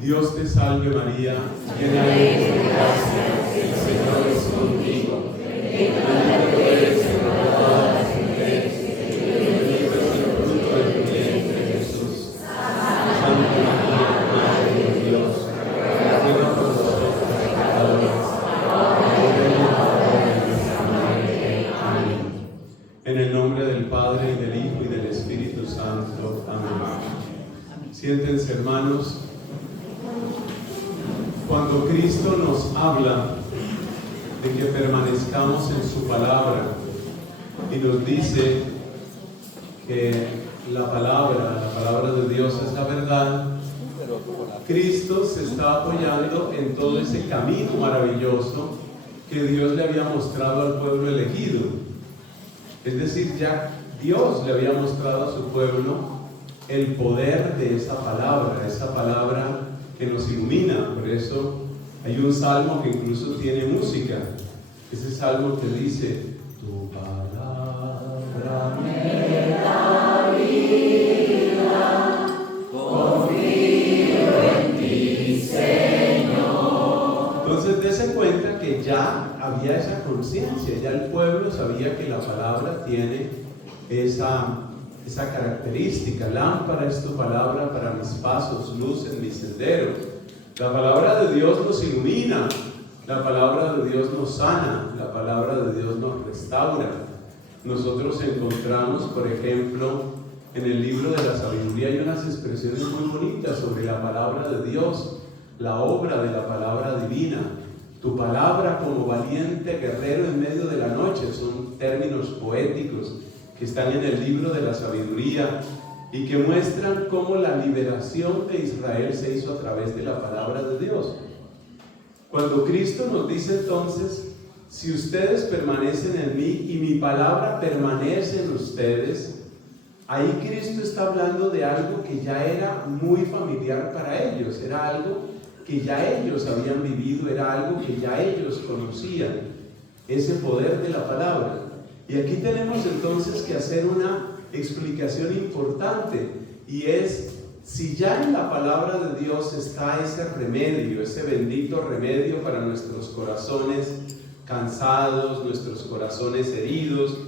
Dios te salve María, llena eres de gracia, el Señor es contigo. Bendita tú eres entre todas las mujeres, y bendito es el fruto de tu vientre, Jesús. Santa María, Madre de Dios, ruega por nosotros pecadores, ahora y en la hora de nuestra muerte. Amén. En el nombre del Padre, y del Hijo, y del Espíritu Santo. Amén. Siéntense, hermanos. Cuando Cristo nos habla de que permanezcamos en su palabra y nos dice que la palabra de Dios es la verdad, Cristo se está apoyando en todo ese camino maravilloso que Dios le había mostrado al pueblo elegido. Es decir, ya Dios le había mostrado a su pueblo el poder de esa palabra que nos ilumina. Por eso hay un salmo que incluso tiene música, ese salmo que dice: tu palabra me da vida, confío en ti, Señor. Entonces dése cuenta que ya había esa conciencia, ya el pueblo sabía que la palabra tiene esa característica. Lámpara es tu palabra para mis pasos, luz en mi sendero. La palabra de Dios nos ilumina, la palabra de Dios nos sana, la palabra de Dios nos restaura. Nosotros encontramos, por ejemplo, en el libro de la sabiduría hay unas expresiones muy bonitas sobre la palabra de Dios, la obra de la palabra divina. Tu palabra como valiente guerrero en medio de la noche, son términos poéticos que están en el libro de la sabiduría y que muestran cómo la liberación de Israel se hizo a través de la palabra de Dios. Cuando Cristo nos dice entonces: si ustedes permanecen en mí y mi palabra permanece en ustedes, ahí Cristo está hablando de algo que ya era muy familiar para ellos, era algo que ya ellos habían vivido, era algo que ya ellos conocían, ese poder de la palabra. Y aquí tenemos entonces que hacer una explicación importante, y es: si ya en la palabra de Dios está ese remedio, ese bendito remedio para nuestros corazones cansados, nuestros corazones heridos,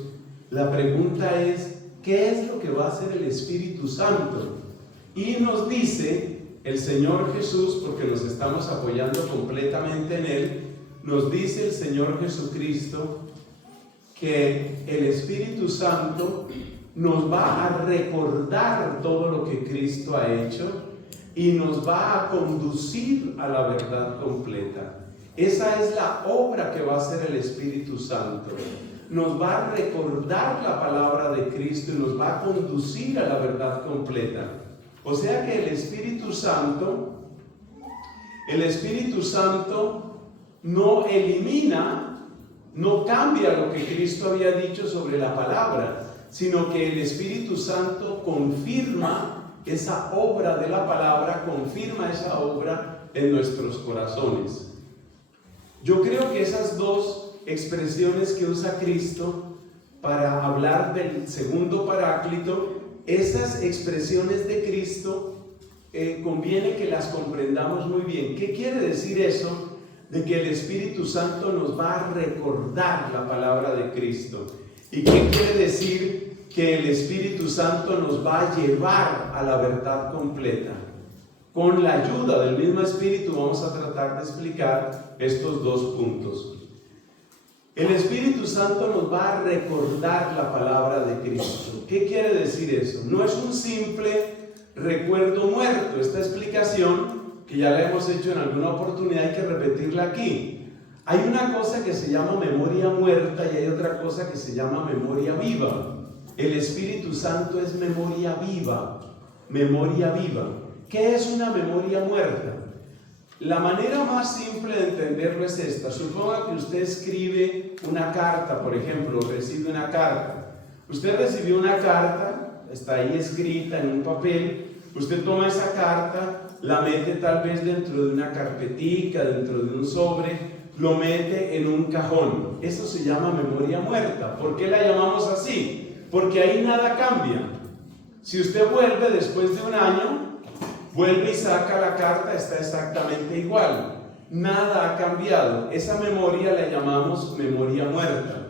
la pregunta es: ¿qué es lo que va a hacer el Espíritu Santo? Y nos dice el Señor Jesús, porque nos estamos apoyando completamente en Él, nos dice el Señor Jesucristo que el Espíritu Santo nos va a recordar todo lo que Cristo ha hecho y nos va a conducir a la verdad completa. Esa es la obra que va a hacer el Espíritu Santo. Nos va a recordar la palabra de Cristo y nos va a conducir a la verdad completa. O sea que el Espíritu Santo no elimina, no cambia lo que Cristo había dicho sobre la palabra, sino que el Espíritu Santo confirma esa obra de la palabra, confirma esa obra en nuestros corazones. Yo creo que esas dos expresiones que usa Cristo para hablar del segundo Paráclito, esas expresiones de Cristo, conviene que las comprendamos muy bien. ¿Qué quiere decir eso de que el Espíritu Santo nos va a recordar la palabra de Cristo? ¿Y qué quiere decir que el Espíritu Santo nos va a llevar a la verdad completa? Con la ayuda del mismo Espíritu vamos a tratar de explicar estos dos puntos. El Espíritu Santo nos va a recordar la palabra de Cristo. ¿Qué quiere decir eso? No es un simple recuerdo muerto. Esta explicación, que ya la hemos hecho en alguna oportunidad, hay que repetirla aquí. Hay una cosa que se llama memoria muerta y hay otra cosa que se llama memoria viva. El Espíritu Santo es memoria viva. Memoria viva. ¿Qué es una memoria muerta? La manera más simple de entenderlo es esta. Suponga que usted escribe una carta, por ejemplo, recibe una carta. Usted recibió una carta, está ahí escrita en un papel. Usted toma esa carta, la mete tal vez dentro de una carpetica, dentro de un sobre, lo mete en un cajón. Eso se llama memoria muerta. ¿Por qué la llamamos así? Porque ahí nada cambia. Si usted vuelve después de un año, vuelve y saca la carta, está exactamente igual. Nada ha cambiado. Esa memoria la llamamos memoria muerta.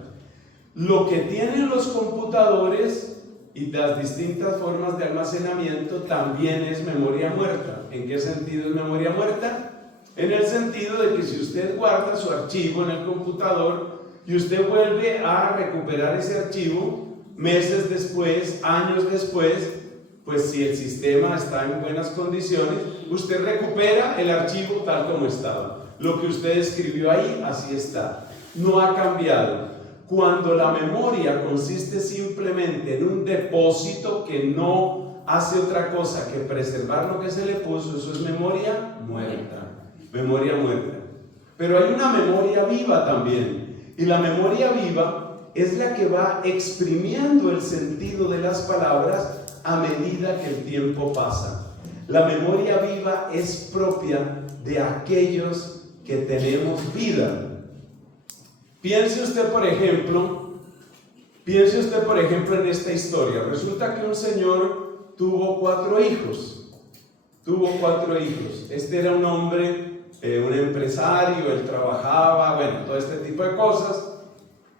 Lo que tienen los computadores y las distintas formas de almacenamiento también es memoria muerta. ¿En qué sentido es memoria muerta? En el sentido de que si usted guarda su archivo en el computador y usted vuelve a recuperar ese archivo meses después, años después, pues si el sistema está en buenas condiciones, usted recupera el archivo tal como estaba. Lo que usted escribió ahí, así está. No ha cambiado. Cuando la memoria consiste simplemente en un depósito que no hace otra cosa que preservar lo que se le puso, eso es memoria muerta. Memoria muerta. Pero hay una memoria viva también. Y la memoria viva es la que va exprimiendo el sentido de las palabras a medida que el tiempo pasa. La memoria viva es propia de aquellos que tenemos vida. Piense usted por ejemplo en esta historia. Resulta que un señor tuvo 4 hijos. Este era un hombre, un empresario, él trabajaba, bueno, todo este tipo de cosas.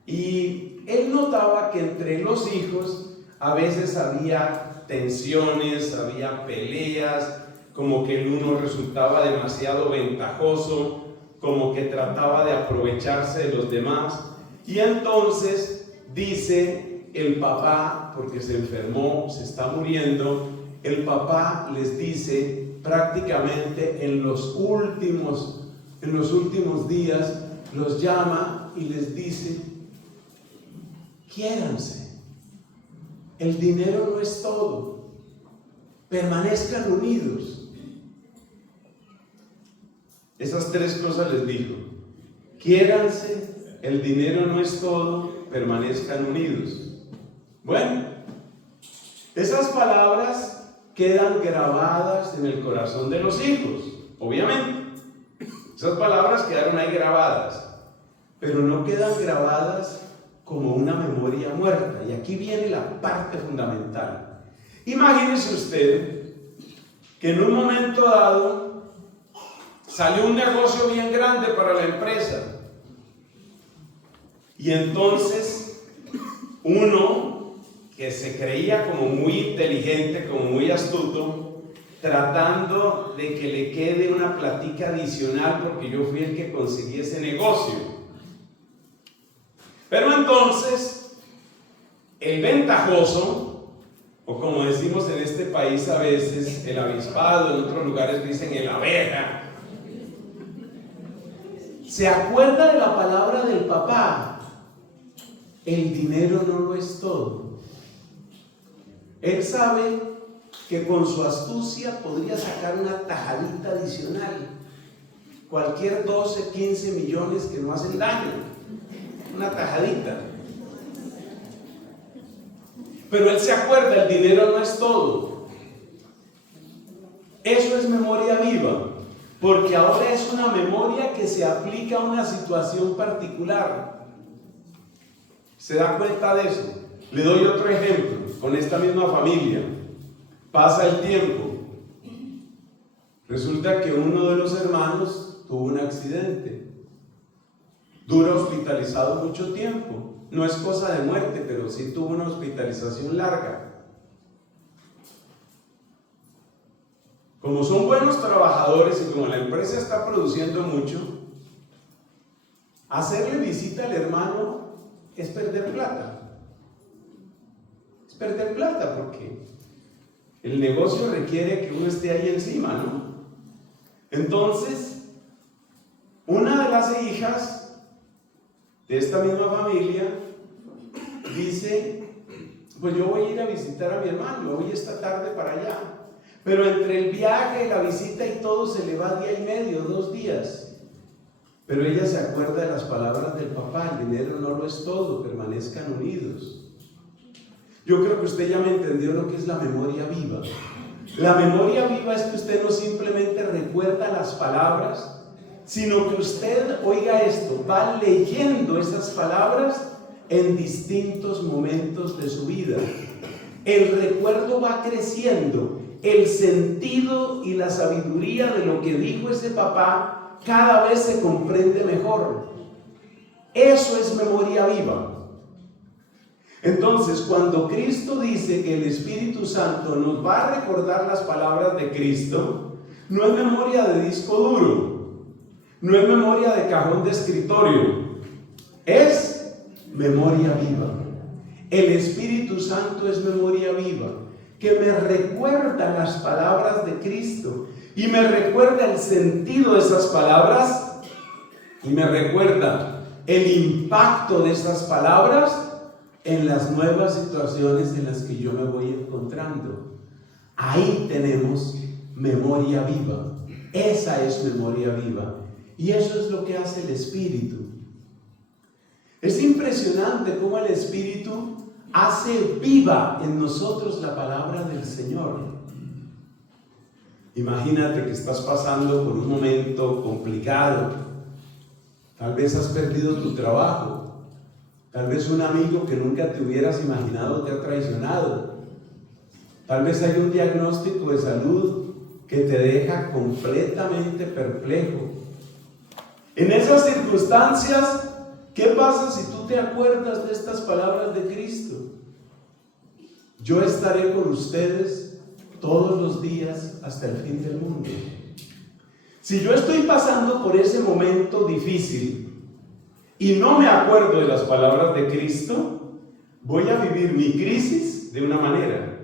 Y él notaba que entre los hijos a veces había tensiones, había peleas, como que el uno resultaba demasiado ventajoso, como que trataba de aprovecharse de los demás. Y entonces dice el papá, porque se enfermó, se está muriendo, el papá les dice prácticamente en los últimos días, los llama y les dice: quiéranse, el dinero no es todo, permanezcan unidos. Esas 3 cosas les dijo: quiéranse, el dinero no es todo, permanezcan unidos. Bueno, esas palabras quedan grabadas en el corazón de los hijos, obviamente. Esas palabras quedaron ahí grabadas, pero no quedan grabadas como una memoria muerta. Y aquí viene la parte fundamental. Imagínese usted que en un momento dado salió un negocio bien grande para la empresa. Y entonces uno que se creía como muy inteligente, como muy astuto, tratando de que le quede una platica adicional porque yo fui el que conseguí ese negocio. Pero entonces el ventajoso, o como decimos en este país a veces, el avispado, en otros lugares dicen el abeja, se acuerda de la palabra del papá: el dinero no lo es todo. Él sabe que con su astucia podría sacar una tajadita adicional, cualquier 12, 15 millones que no hacen daño, una tajadita. Pero él se acuerda, el dinero no es todo. Eso es memoria viva. Porque ahora es una memoria que se aplica a una situación particular. ¿Se da cuenta de eso? Le doy otro ejemplo. Con esta misma familia. Pasa el tiempo. Resulta que uno de los hermanos tuvo un accidente. Dura hospitalizado mucho tiempo. No es cosa de muerte, pero sí tuvo una hospitalización larga. Como son buenos trabajadores y como la empresa está produciendo mucho, hacerle visita al hermano es perder plata. Es perder plata porque el negocio requiere que uno esté ahí encima, ¿no? Entonces, una de las hijas de esta misma familia dice: pues yo voy a ir a visitar a mi hermano, voy esta tarde para allá. Pero entre el viaje, la visita y todo se le va 1 día y medio, 2 días. Pero ella se acuerda de las palabras del papá: el dinero no lo es todo, permanezcan unidos. Yo creo que usted ya me entendió lo que es la memoria viva. La memoria viva es que usted no simplemente recuerda las palabras, sino que usted, oiga esto, va leyendo esas palabras en distintos momentos de su vida. El recuerdo va creciendo el sentido y la sabiduría de lo que dijo ese papá cada vez se comprende mejor. Eso es memoria viva. Entonces, cuando Cristo dice que el Espíritu Santo nos va a recordar las palabras de Cristo, no es memoria de disco duro, no es memoria de cajón de escritorio, es memoria viva. El Espíritu Santo es memoria viva, que me recuerda las palabras de Cristo y me recuerda el sentido de esas palabras y me recuerda el impacto de esas palabras en las nuevas situaciones en las que yo me voy encontrando. Ahí tenemos memoria viva. Esa es memoria viva. Y eso es lo que hace el Espíritu. Es impresionante cómo el Espíritu hace viva en nosotros la palabra del Señor. Imagínate que estás pasando por un momento complicado. Tal vez has perdido tu trabajo. Tal vez un amigo que nunca te hubieras imaginado te ha traicionado. Tal vez hay un diagnóstico de salud que te deja completamente perplejo. En esas circunstancias, ¿qué pasa si tú te acuerdas de estas palabras de Cristo? Yo estaré con ustedes todos los días hasta el fin del mundo. Si yo estoy pasando por ese momento difícil y no me acuerdo de las palabras de Cristo, voy a vivir mi crisis de una manera.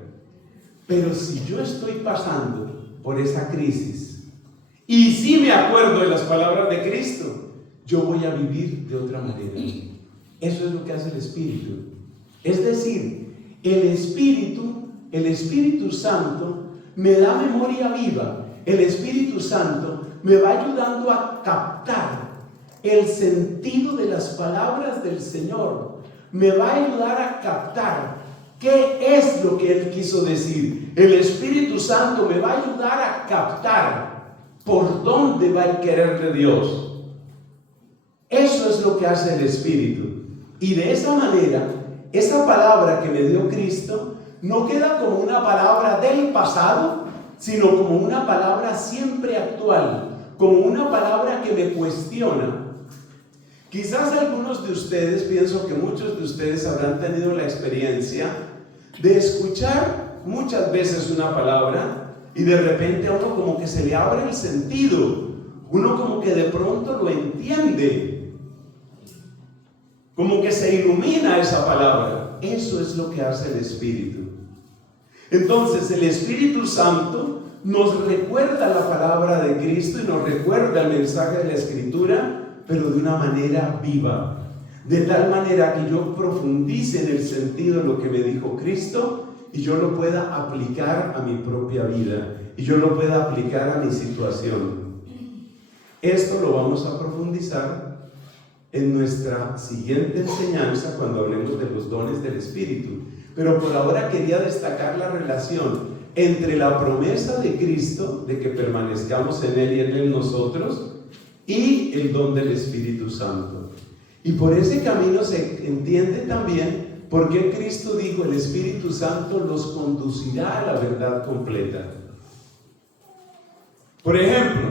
Pero si yo estoy pasando por esa crisis y sí me acuerdo de las palabras de Cristo, yo voy a vivir de otra manera. Eso es lo que hace el Espíritu. Es decir, el Espíritu Santo me da memoria viva. El Espíritu Santo me va ayudando a captar el sentido de las palabras del Señor. Me va a ayudar a captar qué es lo que Él quiso decir. El Espíritu Santo me va a ayudar a captar por dónde va el querer de Dios. Eso es lo que hace el Espíritu. Y de esa manera, esa palabra que me dio Cristo no queda como una palabra del pasado, sino como una palabra siempre actual, como una palabra que me cuestiona. Quizás algunos de ustedes, pienso que muchos de ustedes habrán tenido la experiencia de escuchar muchas veces una palabra y de repente a uno como que se le abre el sentido, uno como que de pronto lo entiende, como que se ilumina esa palabra. Eso es lo que hace el Espíritu. Entonces el Espíritu Santo nos recuerda la palabra de Cristo y nos recuerda el mensaje de la Escritura, pero de una manera viva, de tal manera que yo profundice en el sentido de lo que me dijo Cristo y yo lo pueda aplicar a mi propia vida y yo lo pueda aplicar a mi situación. Esto lo vamos a profundizar en nuestra siguiente enseñanza cuando hablemos de los dones del Espíritu, pero por ahora quería destacar la relación entre la promesa de Cristo de que permanezcamos en Él y Él en nosotros y el don del Espíritu Santo. Y por ese camino se entiende también por qué Cristo dijo: el Espíritu Santo los conducirá a la verdad completa. Por ejemplo,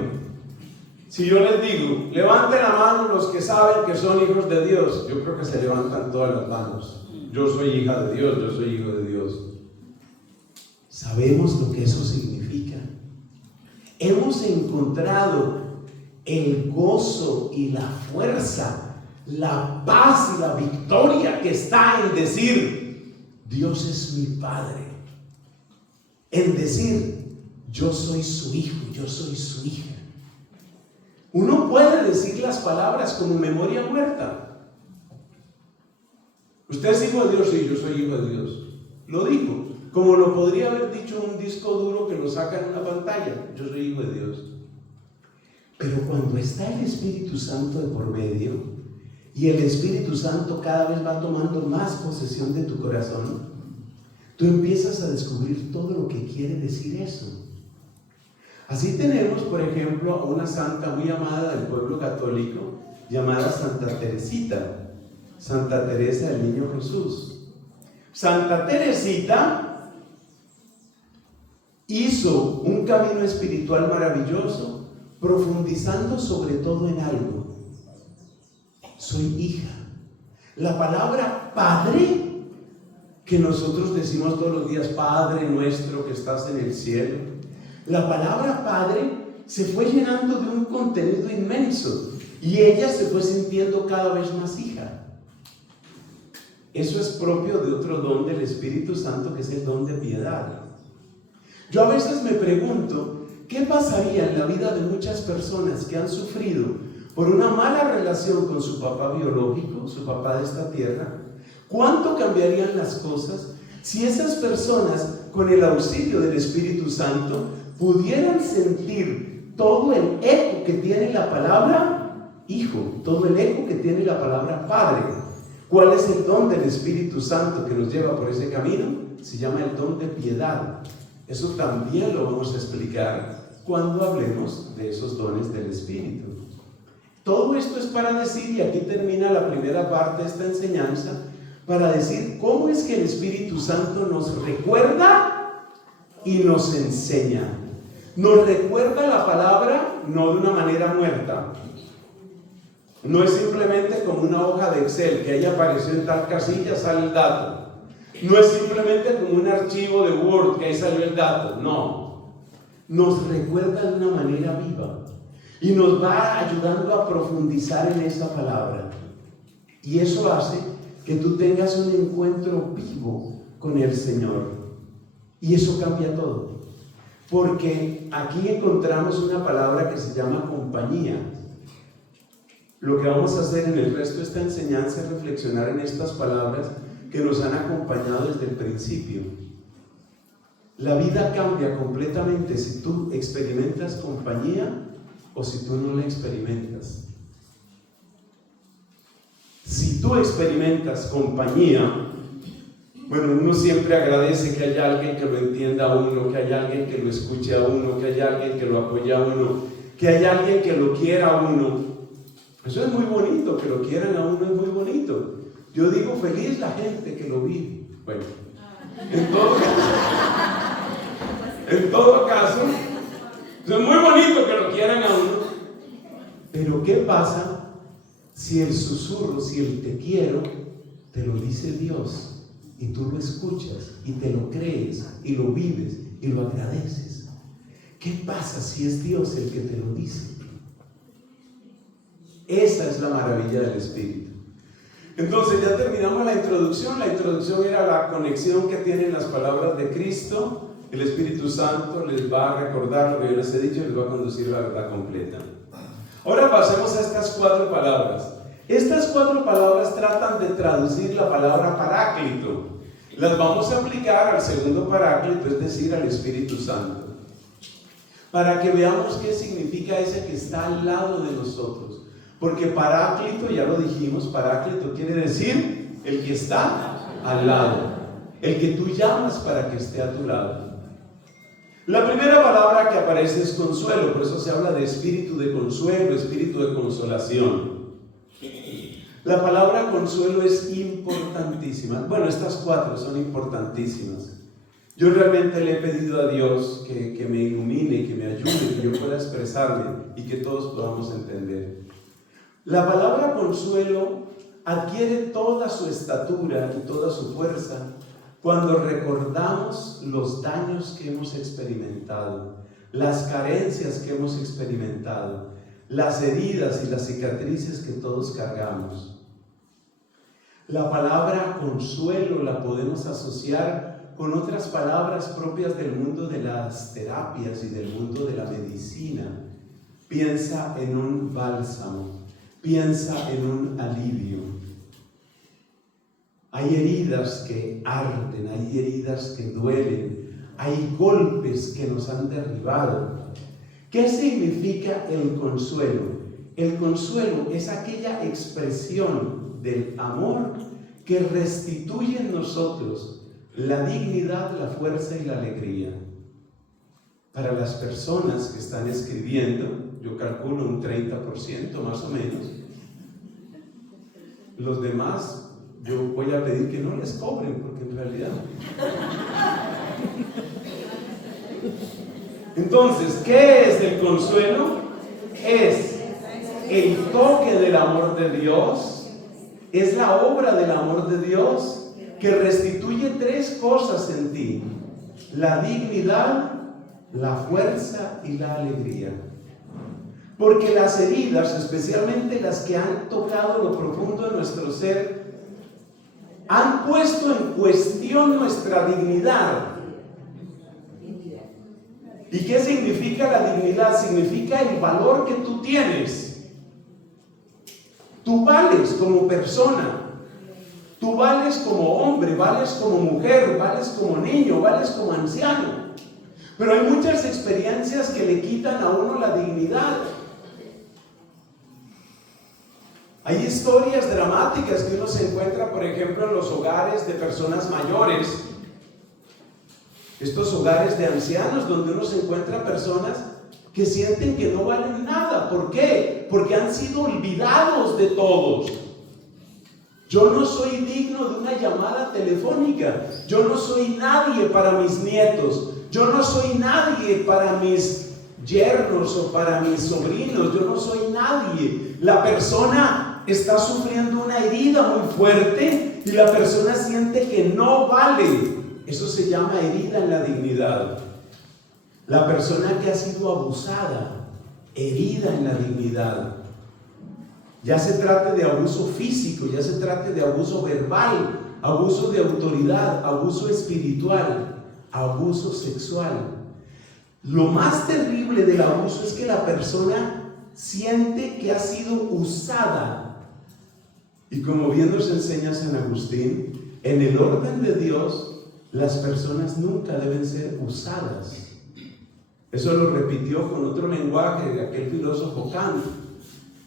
si yo les digo, levanten la mano los que saben que son hijos de Dios, yo creo que se levantan todas las manos. Yo soy hija de Dios, yo soy hijo de Dios. Sabemos lo que eso significa. Hemos encontrado el gozo y la fuerza, la paz y la victoria que está en decir: Dios es mi Padre. En decir: yo soy su hijo, yo soy su hija. Uno puede decir las palabras como memoria muerta. ¿Usted es hijo de Dios? Sí, yo soy hijo de Dios. Lo dijo, como lo podría haber dicho en un disco duro que lo saca en una pantalla: yo soy hijo de Dios. Pero cuando está el Espíritu Santo de por medio y el Espíritu Santo cada vez va tomando más posesión de tu corazón, tú empiezas a descubrir todo lo que quiere decir eso. Así tenemos, por ejemplo, a una santa muy amada del pueblo católico llamada Santa Teresita, Santa Teresa del Niño Jesús. Santa Teresita hizo un camino espiritual maravilloso, profundizando sobre todo en algo. Soy hija. La palabra Padre, que nosotros decimos todos los días, Padre nuestro que estás en el cielo, la palabra Padre se fue llenando de un contenido inmenso y ella se fue sintiendo cada vez más hija. Eso es propio de otro don del Espíritu Santo, que es el don de piedad. Yo a veces me pregunto, ¿qué pasaría en la vida de muchas personas que han sufrido por una mala relación con su papá biológico, su papá de esta tierra? ¿Cuánto cambiarían las cosas si esas personas, con el auxilio del Espíritu Santo, pudieran sentir todo el eco que tiene la palabra Hijo, todo el eco que tiene la palabra Padre? ¿Cuál es el don del Espíritu Santo que nos lleva por ese camino? Se llama el don de piedad. Eso también lo vamos a explicar cuando hablemos de esos dones del Espíritu. Todo esto es para decir, y aquí termina la primera parte de esta enseñanza, para decir cómo es que el Espíritu Santo nos recuerda y nos enseña. Nos recuerda la palabra no de una manera muerta. No es simplemente como una hoja de Excel que ahí apareció en tal casilla, sale el dato. No es simplemente como un archivo de Word que ahí salió el dato. No. Nos recuerda de una manera viva y nos va ayudando a profundizar en esa palabra. Y eso hace que tú tengas un encuentro vivo con el Señor. Y eso cambia todo. Porque aquí encontramos una palabra que se llama compañía. Lo que vamos a hacer en el resto de esta enseñanza es reflexionar en estas palabras que nos han acompañado desde el principio. La vida cambia completamente si tú experimentas compañía o si tú no la experimentas. Si tú experimentas compañía, bueno, uno siempre agradece que haya alguien que lo entienda a uno, que haya alguien que lo escuche a uno, que haya alguien que lo apoye a uno, que haya alguien que lo quiera a uno. Eso es muy bonito, que lo quieran a uno es muy bonito. Yo digo, feliz la gente que lo vive. Bueno, en todo caso, es muy bonito que lo quieran a uno. Pero ¿qué pasa si el susurro, si el te quiero, te lo dice Dios y tú lo escuchas y te lo crees y lo vives y lo agradeces? ¿Qué pasa si es Dios el que te lo dice? Esa es la maravilla del Espíritu. Entonces ya terminamos la introducción. La introducción era la conexión que tienen las palabras de Cristo. El Espíritu Santo les va a recordar lo que yo les he dicho y les va a conducir a la verdad completa. Ahora pasemos a estas 4 palabras. Estas 4 palabras tratan de traducir la palabra paráclito. Las vamos a aplicar al segundo paráclito, es decir, al Espíritu Santo, para que veamos qué significa ese que está al lado de nosotros. Porque paráclito, ya lo dijimos, paráclito quiere decir el que está al lado, el que tú llamas para que esté a tu lado. La primera palabra que aparece es consuelo, por eso se habla de espíritu de consuelo, espíritu de consolación. La palabra consuelo es importantísima. Bueno, estas 4 son importantísimas. Yo realmente le he pedido a Dios que me ilumine, que me ayude, que yo pueda expresarme y que todos podamos entender. La palabra consuelo adquiere toda su estatura y toda su fuerza cuando recordamos los daños que hemos experimentado, las carencias que hemos experimentado, las heridas y las cicatrices que todos cargamos. La palabra consuelo la podemos asociar con otras palabras propias del mundo de las terapias y del mundo de la medicina. Piensa en un bálsamo. Piensa en un alivio. Hay heridas que arden, hay heridas que duelen, hay golpes que nos han derribado. ¿Qué significa el consuelo? El consuelo es aquella expresión del amor que restituye en nosotros la dignidad, la fuerza y la alegría. Para las personas que están escribiendo, yo calculo un 30% más o menos. Los demás, yo voy a pedir que no les cobren, porque en realidad Entonces, ¿qué es el consuelo? Es el toque del amor de Dios, es la obra del amor de Dios que restituye tres cosas en ti: la dignidad, la fuerza y la alegría. Porque las heridas, especialmente las que han tocado lo profundo de nuestro ser, han puesto en cuestión nuestra dignidad. ¿Y qué significa la dignidad? Significa el valor que tú tienes. Tú vales como persona, tú vales como hombre, vales como mujer, vales como niño, vales como anciano. Pero hay muchas experiencias que le quitan a uno la dignidad. Hay historias dramáticas que uno se encuentra, por ejemplo, en los hogares de personas mayores. Estos hogares de ancianos donde uno se encuentra personas que sienten que no valen nada. ¿Por qué? Porque han sido olvidados de todos. Yo no soy digno de una llamada telefónica. Yo no soy nadie para mis nietos. Yo no soy nadie para mis yernos o para mis sobrinos. Yo no soy nadie. La persona está sufriendo una herida muy fuerte y la persona siente que no vale. Eso se llama herida en la dignidad. La persona que ha sido abusada, herida en la dignidad. Ya se trate de abuso físico, ya se trate de abuso verbal, abuso de autoridad, abuso espiritual, abuso sexual. Lo más terrible del abuso es que la persona siente que ha sido usada. Y como bien nos enseña San Agustín, en el orden de Dios, las personas nunca deben ser usadas. Eso lo repitió con otro lenguaje de aquel filósofo Kant,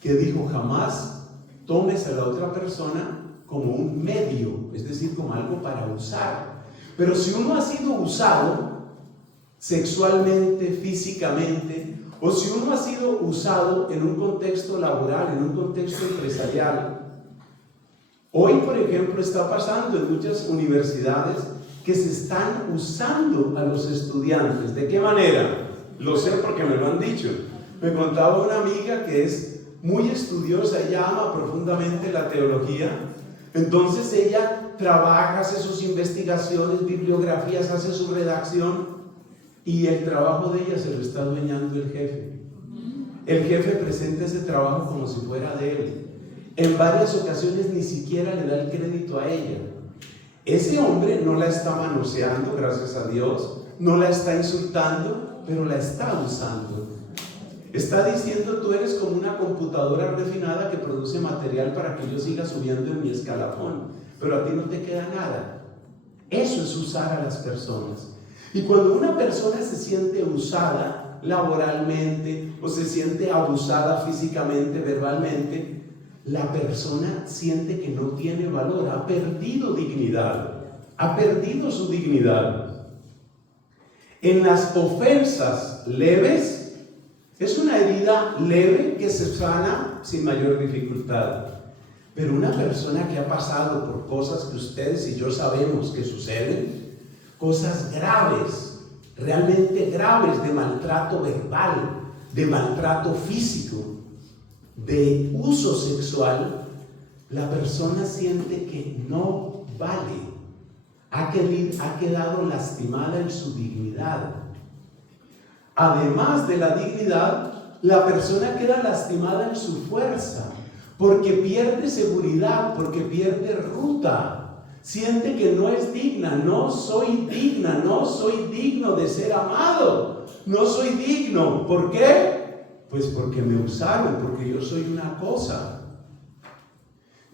que dijo: jamás tomes a la otra persona como un medio, es decir, como algo para usar. Pero si uno ha sido usado sexualmente, físicamente, o si uno ha sido usado en un contexto laboral, en un contexto empresarial, hoy, por ejemplo, está pasando en muchas universidades que se están usando a los estudiantes. ¿De qué manera? Lo sé porque me lo han dicho. Me contaba una amiga que es muy estudiosa, ella ama profundamente la teología. Entonces ella trabaja, hace sus investigaciones, bibliografías, hace su redacción, y el trabajo de ella se lo está adueñando el jefe. El jefe presenta ese trabajo como si fuera de él. En varias ocasiones ni siquiera le da el crédito a ella. Ese hombre no la está manoseando, gracias a Dios, no la está insultando, pero la está usando. Está diciendo: tú eres como una computadora refinada que produce material para que yo siga subiendo en mi escalafón, pero a ti no te queda nada. Eso es usar a las personas. Y cuando una persona se siente usada laboralmente o se siente abusada físicamente, verbalmente, la persona siente que no tiene valor, ha perdido dignidad, ha perdido su dignidad. En las ofensas leves, es una herida leve que se sana sin mayor dificultad. Pero una persona que ha pasado por cosas que ustedes y yo sabemos que suceden, cosas graves, realmente graves, de maltrato verbal, de maltrato físico, de uso sexual, la persona siente que no vale, ha quedado lastimada en su dignidad. Además de la dignidad, la persona queda lastimada en su fuerza, porque pierde seguridad, porque pierde ruta, siente que no es digna, no soy digna, no soy digno de ser amado, no soy digno. ¿Por qué? Pues porque me usaron, porque yo soy una cosa.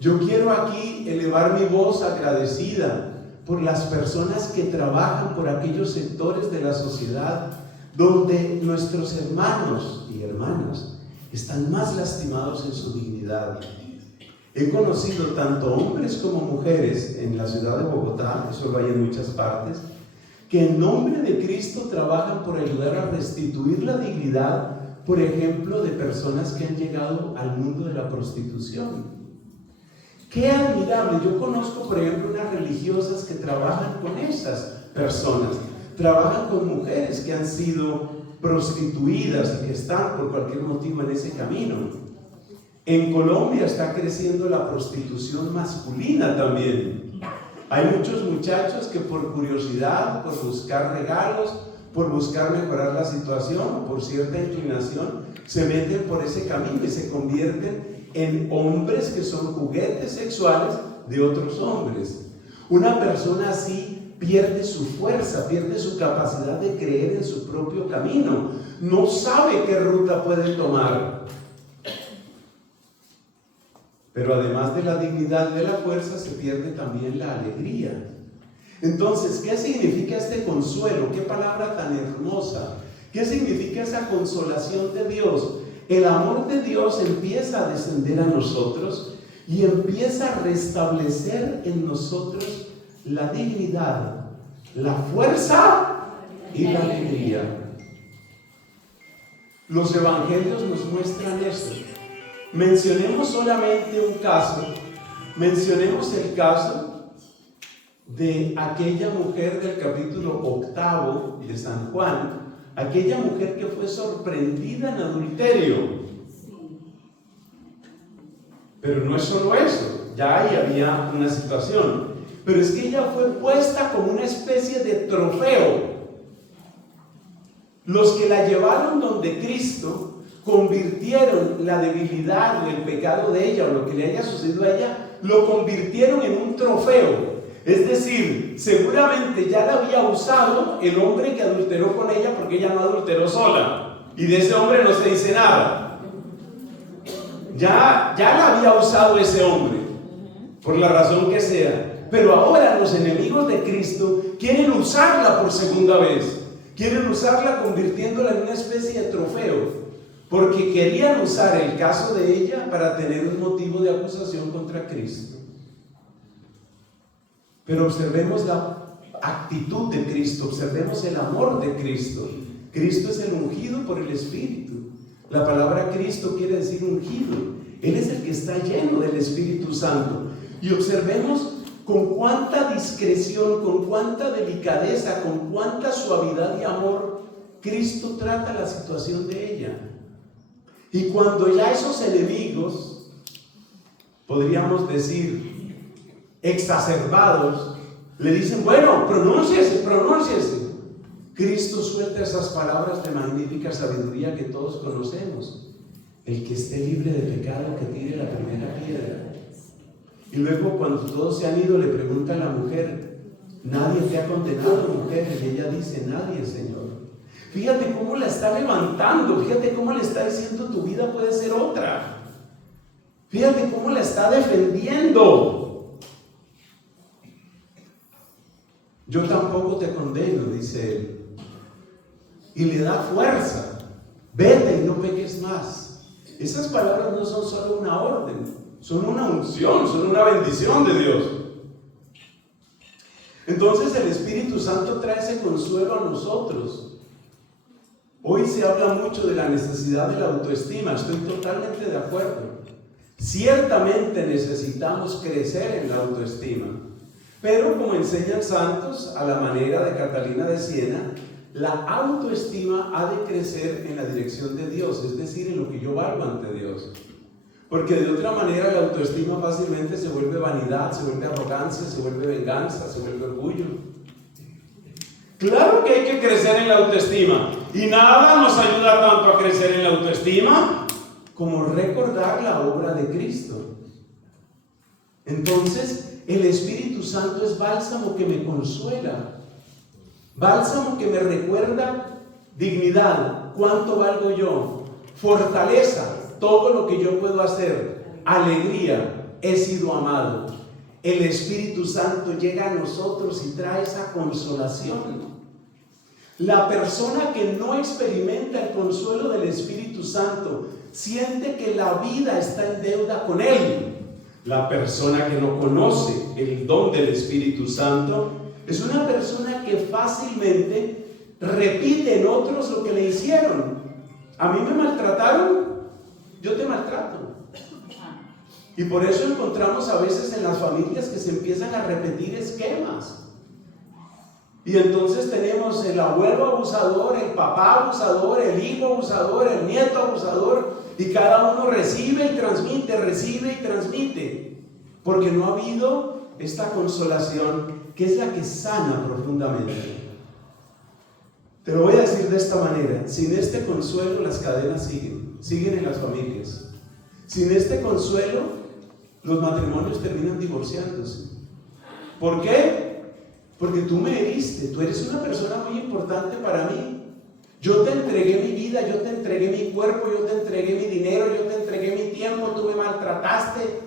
Yo quiero aquí elevar mi voz agradecida por las personas que trabajan por aquellos sectores de la sociedad donde nuestros hermanos y hermanas están más lastimados en su dignidad. He conocido tanto hombres como mujeres en la ciudad de Bogotá, eso lo hay en muchas partes, que en nombre de Cristo trabajan por ayudar a restituir la dignidad, por ejemplo, de personas que han llegado al mundo de la prostitución. ¡Qué admirable! Yo conozco, por ejemplo, unas religiosas que trabajan con esas personas, trabajan con mujeres que han sido prostituidas y que están por cualquier motivo en ese camino. En Colombia está creciendo la prostitución masculina también. Hay muchos muchachos que por curiosidad, por buscar regalos, por buscar mejorar la situación, por cierta inclinación, se meten por ese camino y se convierten en hombres que son juguetes sexuales de otros hombres. Una persona así pierde su fuerza, pierde su capacidad de creer en su propio camino. No sabe qué ruta puede tomar. Pero además de la dignidad y de la fuerza, se pierde también la alegría. Entonces, ¿qué significa este consuelo? ¿Qué palabra tan hermosa? ¿Qué significa esa consolación de Dios? El amor de Dios empieza a descender a nosotros y empieza a restablecer en nosotros la dignidad, la fuerza y la alegría. Los evangelios nos muestran eso. Mencionemos solamente un caso. Mencionemos el caso de aquella mujer del capítulo 8 de San Juan, aquella mujer que fue sorprendida en adulterio. Pero no es solo eso, ya ahí había una situación. Pero es que ella fue puesta como una especie de trofeo. Los que la llevaron donde Cristo convirtieron la debilidad o el pecado de ella o lo que le haya sucedido a ella, lo convirtieron en un trofeo. Es decir, seguramente ya la había usado el hombre que adulteró con ella, porque ella no adulteró sola, y de ese hombre no se dice nada. Ya la había usado ese hombre, por la razón que sea. Pero ahora los enemigos de Cristo quieren usarla por segunda vez. Quieren usarla convirtiéndola en una especie de trofeo, porque querían usar el caso de ella para tener un motivo de acusación contra Cristo. Pero observemos la actitud de Cristo, observemos el amor de Cristo. Cristo es el ungido por el Espíritu. La palabra Cristo quiere decir ungido. Él es el que está lleno del Espíritu Santo. Y observemos con cuánta discreción, con cuánta delicadeza, con cuánta suavidad y amor Cristo trata la situación de ella. Y cuando ya esos enemigos, podríamos decir, exacerbados, le dicen, bueno, pronúnciese. Cristo suelta esas palabras de magnífica sabiduría que todos conocemos. El que esté libre de pecado, que tire la primera piedra. Y luego cuando todos se han ido, le pregunta a la mujer, ¿nadie te ha condenado, mujer? Y ella dice, nadie, Señor. Fíjate cómo la está levantando, fíjate cómo le está diciendo, tu vida puede ser otra. Fíjate cómo la está defendiendo. Yo tampoco te condeno, dice él. Y le da fuerza. Vete y no peques más. Esas palabras no son solo una orden, son una unción, son una bendición de Dios. Entonces el Espíritu Santo trae ese consuelo a nosotros. Hoy se habla mucho de la necesidad de la autoestima, estoy totalmente de acuerdo. Ciertamente necesitamos crecer en la autoestima, pero como enseñan santos, a la manera de Catalina de Siena, la autoestima ha de crecer en la dirección de Dios, es decir, en lo que yo valgo ante Dios. Porque de otra manera la autoestima fácilmente se vuelve vanidad, se vuelve arrogancia, se vuelve venganza, se vuelve orgullo. Claro que hay que crecer en la autoestima, y nada nos ayuda tanto a crecer en la autoestima como recordar la obra de Cristo. Entonces, el Espíritu Santo es bálsamo que me consuela, bálsamo que me recuerda dignidad, cuánto valgo yo, fortaleza, todo lo que yo puedo hacer, alegría, he sido amado. El Espíritu Santo llega a nosotros y trae esa consolación. La persona que no experimenta el consuelo del Espíritu Santo siente que la vida está en deuda con él. La persona que no conoce el don del Espíritu Santo es una persona que fácilmente repite en otros lo que le hicieron. A mí me maltrataron, yo te maltrato. Y por eso encontramos a veces en las familias que se empiezan a repetir esquemas. Y entonces tenemos el abuelo abusador, el papá abusador, el hijo abusador, el nieto abusador, y cada uno recibe y transmite, porque no ha habido esta consolación que es la que sana profundamente. Te lo voy a decir de esta manera: sin este consuelo las cadenas siguen en las familias. Sin este consuelo los matrimonios terminan divorciándose. ¿Por qué? Porque tú me heriste, tú eres una persona muy importante para mí. Yo te entregué mi vida, yo te entregué mi cuerpo, yo te entregué mi dinero, yo te entregué mi tiempo, tú me maltrataste.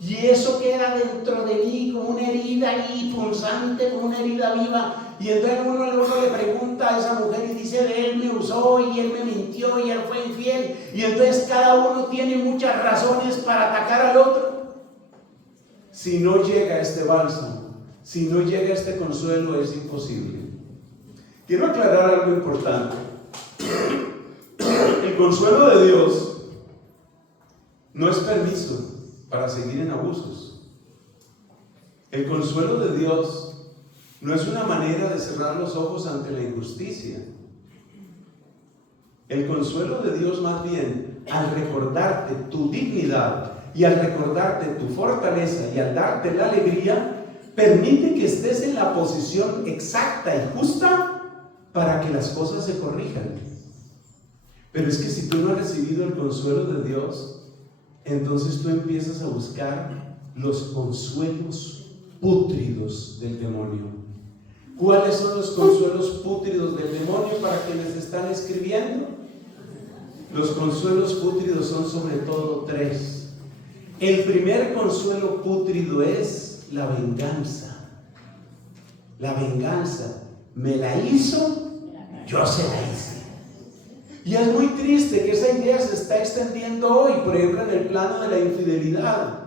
Y eso queda dentro de mí como una herida ahí punzante, como una herida viva. Y entonces uno le pregunta a esa mujer y dice: él me usó y él me mintió y él fue infiel. Y entonces cada uno tiene muchas razones para atacar al otro. Si no llega este bálsamo, si no llega este consuelo, es imposible. Quiero aclarar algo importante. El consuelo de Dios no es permiso para seguir en abusos. El consuelo de Dios no es una manera de cerrar los ojos ante la injusticia. El consuelo de Dios, más bien, al recordarte tu dignidad y al recordarte tu fortaleza y al darte la alegría, permite que estés en la posición exacta y justa para que las cosas se corrijan. Pero es que si tú no has recibido el consuelo de Dios, entonces tú empiezas a buscar los consuelos pútridos del demonio. ¿Cuáles son los consuelos pútridos del demonio para quienes están escribiendo? Los consuelos pútridos son sobre todo tres. El primer consuelo pútrido es la venganza. La venganza. Me la hizo, yo se la hice. Y es muy triste que esa idea se está extendiendo hoy, por ejemplo, en el plano de la infidelidad.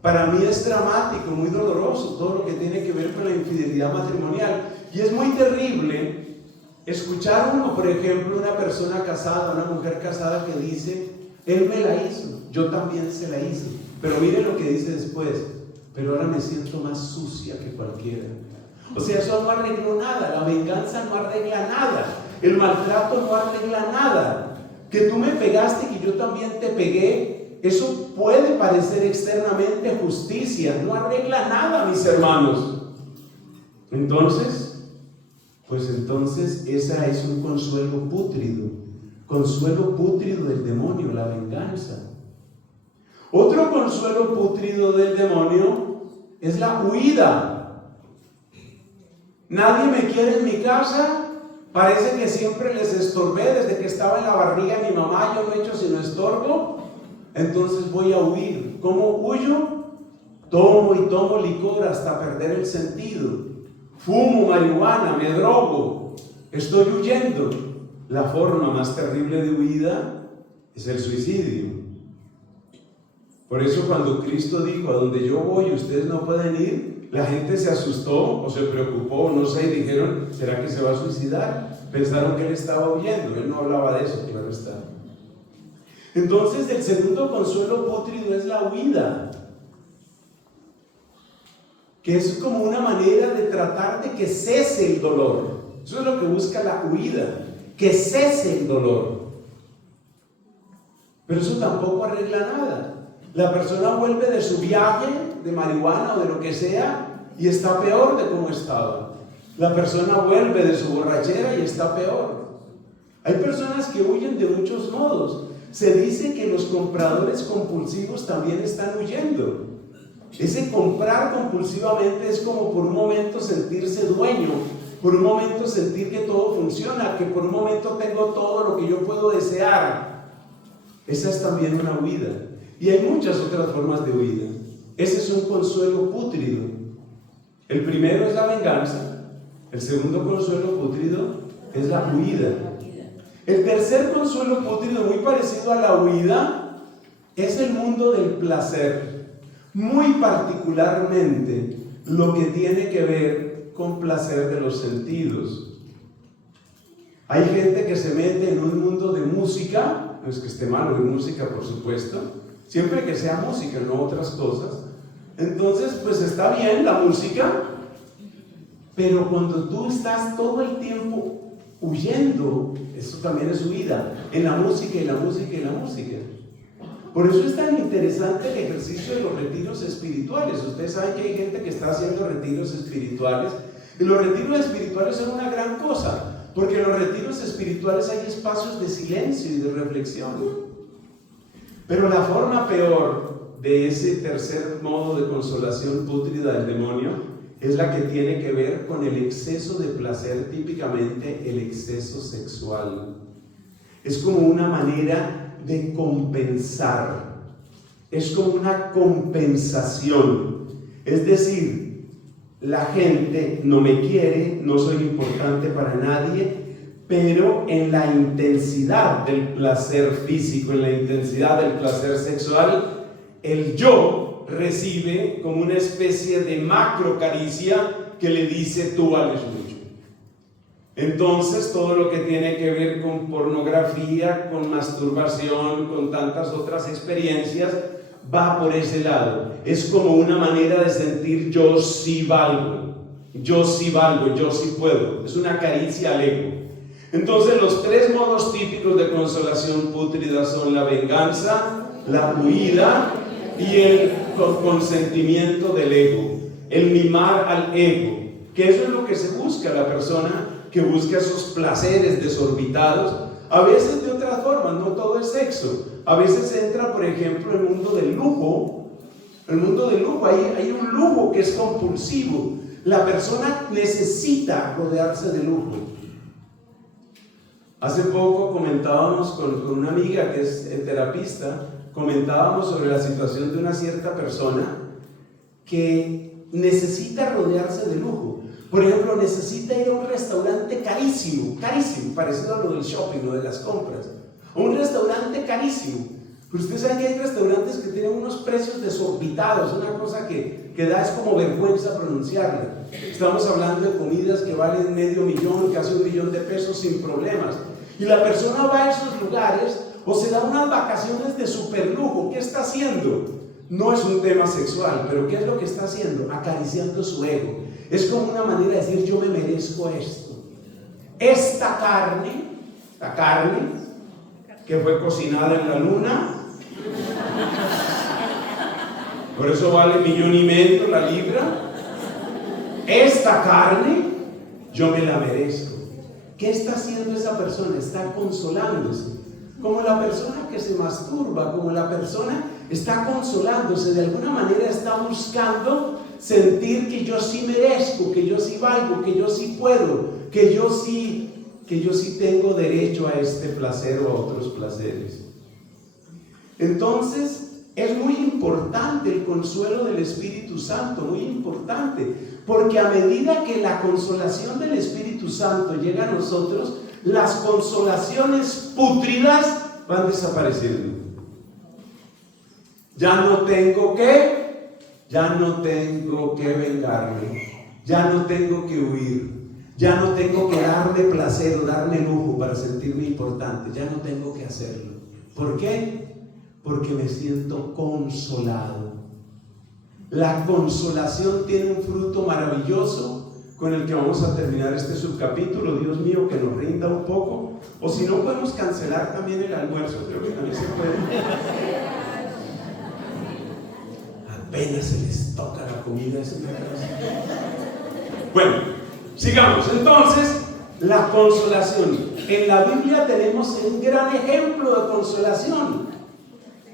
Para mí es dramático, muy doloroso todo lo que tiene que ver con la infidelidad matrimonial. Y es muy terrible escuchar uno, por ejemplo, una persona casada, una mujer casada que dice: él me la hizo, yo también se la hice. Pero mire lo que dice después: pero ahora me siento más sucia que cualquiera. O sea, eso no arregló nada. La venganza no arregla nada. El maltrato no arregla nada. Que tú me pegaste y que yo también te pegué, eso puede parecer externamente justicia, no arregla nada, mis hermanos. Entonces esa es un consuelo pútrido del demonio, la venganza. Otro consuelo pútrido del demonio es la huida. Nadie me quiere en mi casa, parece que siempre les estorbé desde que estaba en la barriga de mi mamá, yo no he hecho sino estorbo, entonces voy a huir. ¿Cómo huyo? Tomo y tomo licor hasta perder el sentido, fumo marihuana, me drogo, estoy huyendo. La forma más terrible de huida es el suicidio. Por eso cuando Cristo dijo: a donde yo voy ustedes no pueden ir, la gente se asustó o se preocupó, no sé, y dijeron: ¿será que se va a suicidar? Pensaron que él estaba huyendo. Él no hablaba de eso, claro está. Entonces el segundo consuelo pútrido es la huida, que es como una manera de tratar de que cese el dolor. Eso es lo que busca la huida, que cese el dolor. Pero eso tampoco arregla nada. La persona vuelve de su viaje de marihuana o de lo que sea y está peor de como estaba. La persona vuelve de su borrachera y está peor. Hay personas que huyen de muchos modos. Se dice que los compradores compulsivos también están huyendo. Ese comprar compulsivamente es como por un momento sentirse dueño, por un momento sentir que todo funciona, que por un momento tengo todo lo que yo puedo desear. Esa es también una huida. Y hay muchas otras formas de huida. Ese es un consuelo pútrido. El primero es la venganza. El segundo consuelo pútrido es la huida. El tercer consuelo pútrido, muy parecido a la huida, es el mundo del placer. Muy particularmente lo que tiene que ver con placer de los sentidos. Hay gente que se mete en un mundo de música. No es que esté malo en música, por supuesto, siempre que sea música, no otras cosas. Entonces, pues está bien la música, Pero cuando tú estás todo el tiempo huyendo, eso también es huida, en la música y la música y la música. Por eso es tan interesante el ejercicio de los retiros espirituales. Ustedes saben que hay gente que está haciendo retiros espirituales, y los retiros espirituales son una gran cosa, porque en los retiros espirituales hay espacios de silencio y de reflexión. Pero la forma peor de ese tercer modo de consolación pútrida del demonio es la que tiene que ver con el exceso de placer, típicamente el exceso sexual. Es como una manera de compensar, es como una compensación. Es decir, la gente no me quiere, no soy importante para nadie, pero en la intensidad del placer físico, en la intensidad del placer sexual, el yo recibe como una especie de macro caricia que le dice: tú vales mucho. Entonces todo lo que tiene que ver con pornografía, con masturbación, con tantas otras experiencias, va por ese lado. Es como una manera de sentir: yo sí valgo, yo sí valgo, yo sí puedo. Es una caricia al ego. Entonces los tres modos típicos de consolación pútrida son la venganza, la huida y el consentimiento del ego, el mimar al ego, que eso es lo que se busca la persona que busca esos placeres desorbitados, a veces de otras formas, no todo es sexo. A veces entra, por ejemplo, el mundo del lujo. El mundo del lujo, hay un lujo que es compulsivo. La persona necesita rodearse de lujo. Hace poco comentábamos con una amiga que es terapista, comentábamos sobre la situación de una cierta persona que necesita rodearse de lujo. Por ejemplo, necesita ir a un restaurante carísimo, carísimo, parecido a lo del shopping, lo de las compras. Un restaurante carísimo. Pero ustedes saben que hay restaurantes que tienen unos precios desorbitados, una cosa que da es como vergüenza pronunciarla. Estamos hablando de comidas que valen $500,000, casi $1,000,000 de pesos sin problemas. Y la persona va a esos lugares o se da unas vacaciones de superlujo. ¿Qué está haciendo? No es un tema sexual, pero ¿qué es lo que está haciendo? Acariciando su ego. Es como una manera de decir: yo me merezco esto. Esta carne, la carne que fue cocinada en la luna, por eso vale $1,500,000 la libra. Esta carne yo me la merezco. ¿Qué está haciendo esa persona? Está consolándose. Como la persona que se masturba, como la persona está consolándose, de alguna manera está buscando sentir que yo sí merezco, que yo sí valgo, que yo sí puedo, que yo sí tengo derecho a este placer o a otros placeres. Entonces es muy importante el consuelo del Espíritu Santo, muy importante, porque a medida que la consolación del Espíritu Santo llega a nosotros, las consolaciones pútridas van desapareciendo. Ya no tengo que vengarme, ya no tengo que huir, ya no tengo que darme placer o darme lujo para sentirme importante, ya no tengo que hacerlo. ¿Por qué? Porque me siento consolado. La consolación tiene un fruto maravilloso con el que vamos a terminar este subcapítulo. Dios mío, que nos rinda un poco, o si no podemos cancelar también el almuerzo, creo que también se puede. Apenas se les toca la comida. Bueno, sigamos. Entonces, la consolación. En la Biblia tenemos un gran ejemplo de consolación.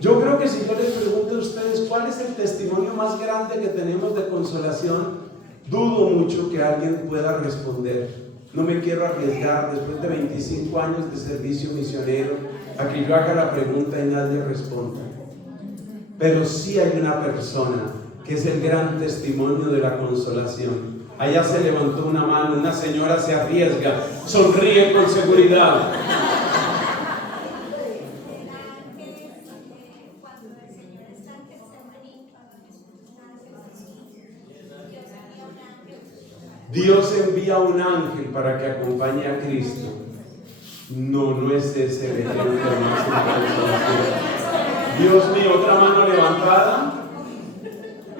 Yo creo que si yo les pregunto a ustedes cuál es el testimonio más grande que tenemos de consolación, dudo mucho que alguien pueda responder. No me quiero arriesgar después de 25 años de servicio misionero a que yo haga la pregunta y nadie responda. Pero sí hay una persona que es el gran testimonio de la consolación. Allá se levantó una mano, una señora se arriesga, sonríe con seguridad. Dios envía un ángel para que acompañe a Cristo. No es ese el ejemplo más de consolación. Dios mío, otra mano levantada.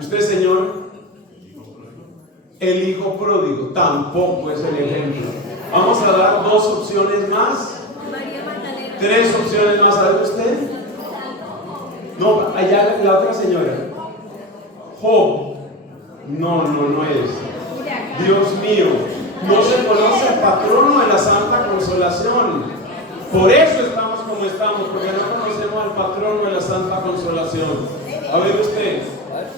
Usted, Señor. El hijo pródigo tampoco es el ejemplo. Vamos a dar 2 opciones más. 3 opciones más. ¿Sabe usted? No, allá la otra señora. Job. No es. Dios mío, no se conoce el patrono de la Santa Consolación. Por eso estamos como estamos, porque no conocemos al patrono de la Santa Consolación. A ver usted.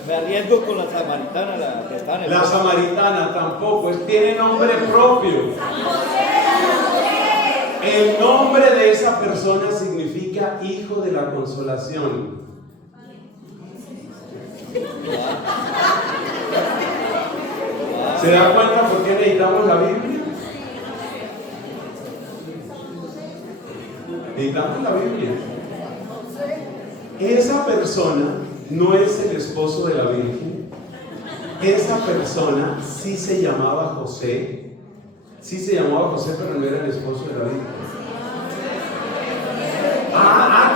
Me arriesgo con la samaritana, la que está en el... La samaritana tampoco, tiene nombre propio. El nombre de esa persona significa hijo de la consolación. ¿Se da cuenta por qué necesitamos la Biblia? Necesitamos la Biblia. Esa persona no es el esposo de la Virgen. Esa persona sí se llamaba José. Sí se llamaba José, pero no era el esposo de la Virgen.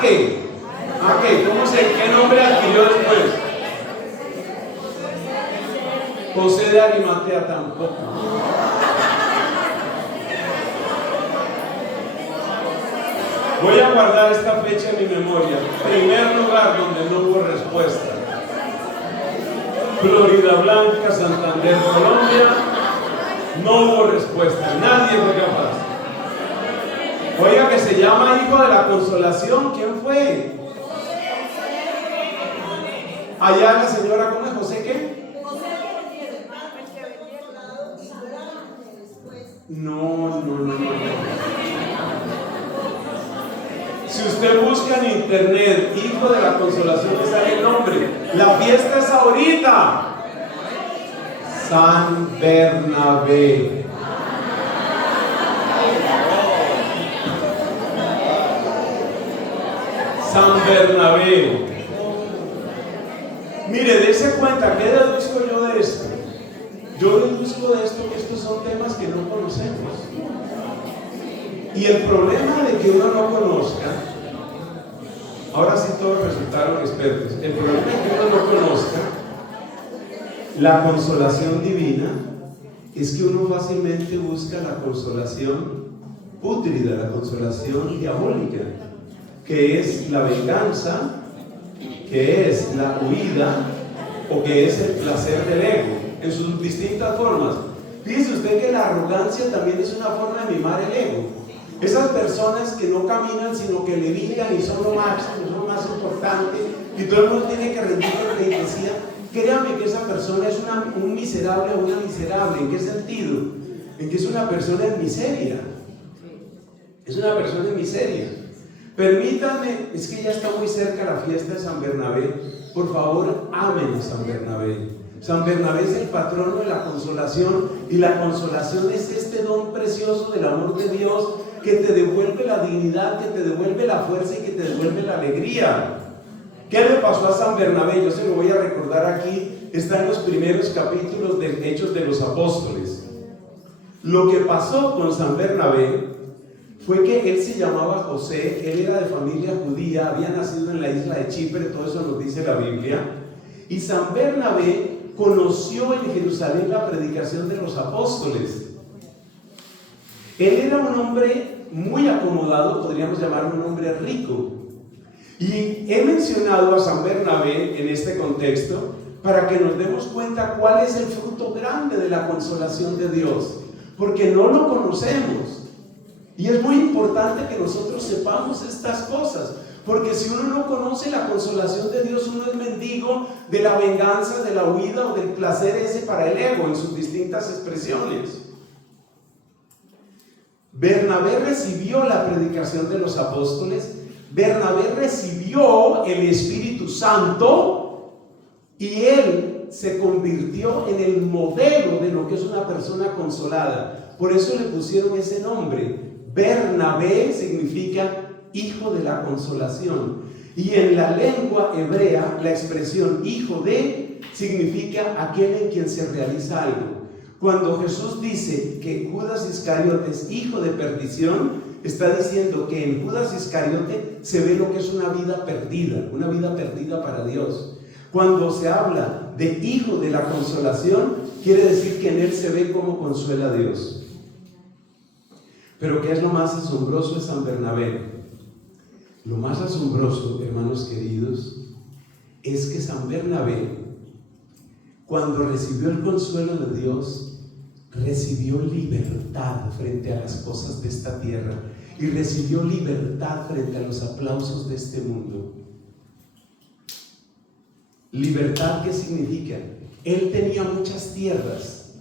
¿Qué? ¿Cómo se? ¿Qué nombre adquirió después? José de Arimatea tampoco. Voy a guardar esta fecha en mi memoria. Primer lugar donde no hubo respuesta. Florida Blanca, Santander, Colombia. No hubo respuesta. Nadie fue capaz. Oiga, que se llama hijo de la consolación. ¿Quién fue? Allá la señora, ¿cómo es? ¿José qué? No. Si usted busca en internet hijo de la consolación, le sale el nombre. La fiesta es ahorita. San Bernabé. San Bernabé. Mire, dése cuenta, ¿qué deduzco yo de esto? Yo deduzco de esto que estos son temas que no conocemos. Y el problema de que uno no conozca, ahora sí todos resultaron expertos, el problema de que uno no conozca la consolación divina es que uno fácilmente busca la consolación pútrida, la consolación diabólica, que es la venganza, que es la huida o que es el placer del ego, en sus distintas formas. Fíjese usted que la arrogancia también es una forma de mimar el ego. Esas personas que no caminan sino que levitan y son lo máximo, son lo más importante y todo el mundo tiene que rendir la pleitesía. Créame que esa persona es un miserable o una miserable. ¿En qué sentido? En que es una persona en miseria. Es una persona en miseria. Permítanme, es que ya está muy cerca la fiesta de San Bernabé. Por favor, amen a San Bernabé. San Bernabé es el patrono de la consolación, y la consolación es este don precioso del amor de Dios que te devuelve la dignidad, que te devuelve la fuerza y que te devuelve la alegría. ¿Qué le pasó a San Bernabé? Yo se lo voy a recordar aquí. Está en los primeros capítulos de Hechos de los Apóstoles. Lo que pasó con San Bernabé fue que él se llamaba José, él era de familia judía, había nacido en la isla de Chipre, todo eso nos dice la Biblia. Y San Bernabé conoció en Jerusalén la predicación de los apóstoles. Él era un hombre muy acomodado, podríamos llamarlo un hombre rico. Y he mencionado a San Bernabé en este contexto para que nos demos cuenta cuál es el fruto grande de la consolación de Dios, porque no lo conocemos. Y es muy importante que nosotros sepamos estas cosas, porque si uno no conoce la consolación de Dios, uno es mendigo de la venganza, de la huida o del placer ese para el ego en sus distintas expresiones. Bernabé recibió la predicación de los apóstoles, Bernabé recibió el Espíritu Santo y él se convirtió en el modelo de lo que es una persona consolada. Por eso le pusieron ese nombre. Bernabé significa hijo de la consolación, y en la lengua hebrea la expresión hijo de significa aquel en quien se realiza algo. Cuando Jesús dice que Judas Iscariote es hijo de perdición, está diciendo que en Judas Iscariote se ve lo que es una vida perdida para Dios. Cuando se habla de hijo de la consolación, quiere decir que en él se ve cómo consuela a Dios. Pero ¿qué es lo más asombroso de San Bernabé? Lo más asombroso, hermanos queridos, es que San Bernabé, cuando recibió el consuelo de Dios, recibió libertad frente a las cosas de esta tierra y recibió libertad frente a los aplausos de este mundo. ¿Libertad qué significa? Él tenía muchas tierras,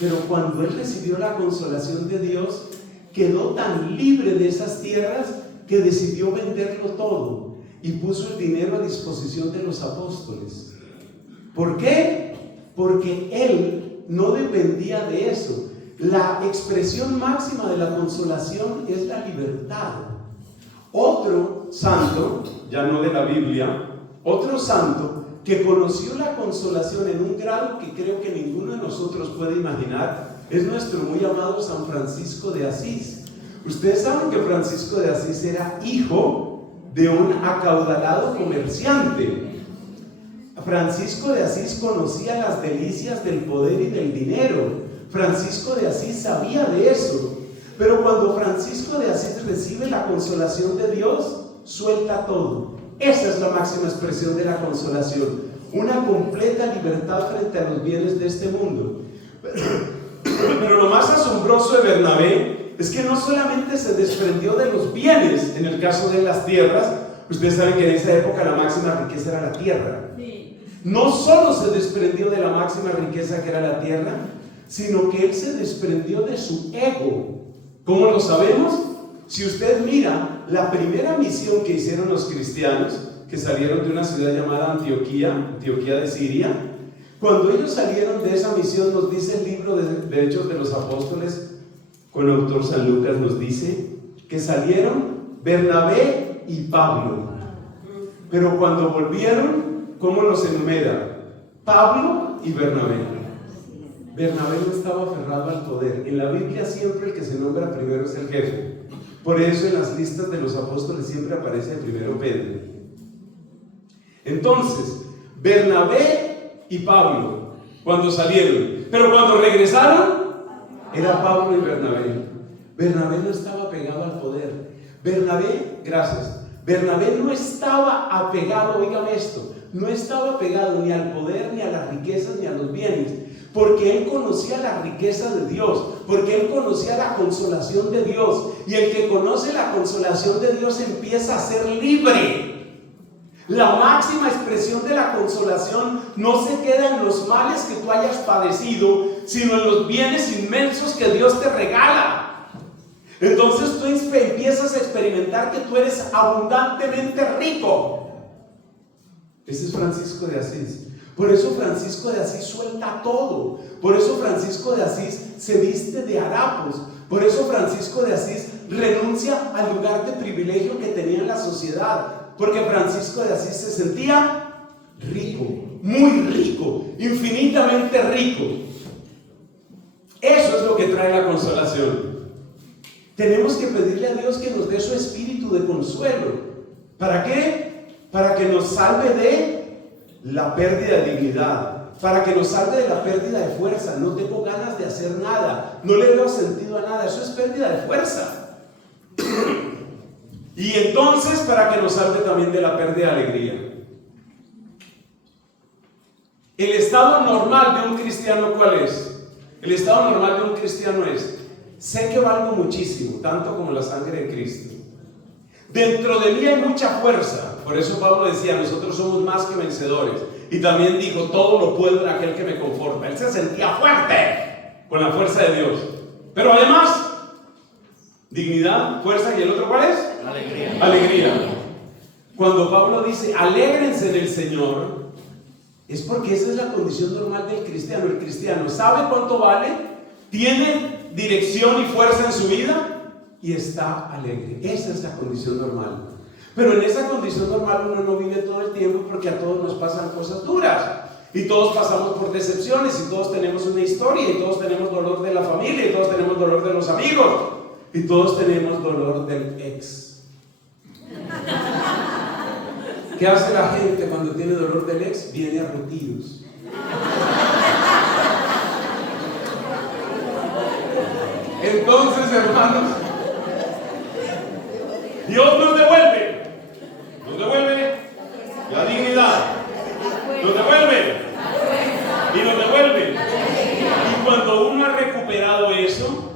pero cuando él recibió la consolación de Dios, quedó tan libre de esas tierras que decidió venderlo todo y puso el dinero a disposición de los apóstoles. ¿Por qué? Porque él no dependía de eso. La expresión máxima de la consolación es la libertad. Otro santo, ya no de la Biblia, otro santo que conoció la consolación en un grado que creo que ninguno de nosotros puede imaginar, es nuestro muy amado San Francisco de Asís. Ustedes saben que Francisco de Asís era hijo de un acaudalado comerciante. Francisco de Asís conocía las delicias del poder y del dinero. Francisco de Asís sabía de eso. Pero cuando Francisco de Asís recibe la consolación de Dios, suelta todo. Esa es la máxima expresión de la consolación, una completa libertad frente a los bienes de este mundo. Pero lo más asombroso de Bernabé es que no solamente se desprendió de los bienes, en el caso de las tierras. Ustedes saben que en esa época la máxima riqueza era la tierra. No solo se desprendió de la máxima riqueza que era la tierra, sino que él se desprendió de su ego. ¿Cómo lo sabemos? Si usted mira la primera misión que hicieron los cristianos, que salieron de una ciudad llamada Antioquía de Siria, cuando ellos salieron de esa misión, nos dice el libro de Hechos de los Apóstoles, con autor San Lucas, nos dice que salieron Bernabé y Pablo. Pero cuando volvieron, ¿cómo los enumera? Pablo y Bernabé. Bernabé no estaba aferrado al poder. En la Biblia siempre el que se nombra primero es el jefe. Por eso en las listas de los apóstoles siempre aparece el primero Pedro. Entonces, Bernabé y Pablo, cuando salieron, pero cuando regresaron, era Pablo y Bernabé. Bernabé no estaba pegado al poder. Bernabé no estaba apegado, oigan esto, no estaba apegado ni al poder, ni a las riquezas, ni a los bienes, porque él conocía la riqueza de Dios, porque él conocía la consolación de Dios, y el que conoce la consolación de Dios empieza a ser libre. La máxima expresión de la consolación no se queda en los males que tú hayas padecido, sino en los bienes inmensos que Dios te regala. Entonces tú empiezas a experimentar que tú eres abundantemente rico. Ese es Francisco de Asís. Por eso Francisco de Asís suelta todo. Por eso Francisco de Asís se viste de harapos. Por eso Francisco de Asís renuncia al lugar de privilegio que tenía en la sociedad. Porque Francisco de Asís se sentía rico, muy rico, infinitamente rico. Eso es lo que trae la consolación. Tenemos que pedirle a Dios que nos dé su espíritu de consuelo. ¿Para qué? Para que nos salve de la pérdida de dignidad, para que nos salve de la pérdida de fuerza. No tengo ganas de hacer nada, no le veo sentido a nada. Eso es pérdida de fuerza. Y entonces para que nos salve también de la pérdida de alegría. El estado normal de un cristiano, ¿cuál es? El estado normal de un cristiano es: sé que valgo muchísimo, tanto como la sangre de Cristo. Dentro de mí hay mucha fuerza. Por eso Pablo decía: nosotros somos más que vencedores. Y también dijo: todo lo puedo en aquel que me conforta. Él se sentía fuerte con la fuerza de Dios. Pero además, dignidad, fuerza, ¿y el otro cuál es? Alegría. Alegría. Cuando Pablo dice alégrense en el Señor, es porque esa es la condición normal del cristiano. El cristiano sabe cuánto vale, tiene dirección y fuerza en su vida y está alegre. Esa es la condición normal. Pero en esa condición normal uno no vive todo el tiempo, porque a todos nos pasan cosas duras. Y todos pasamos por decepciones, y todos tenemos una historia, y todos tenemos dolor de la familia, y todos tenemos dolor de los amigos, y todos tenemos dolor del ex. ¿Qué hace la gente cuando tiene dolor del ex? Viene a retiros. Entonces, hermanos, Dios nos devuelve la dignidad, nos devuelve y nos devuelve. Y cuando uno ha recuperado eso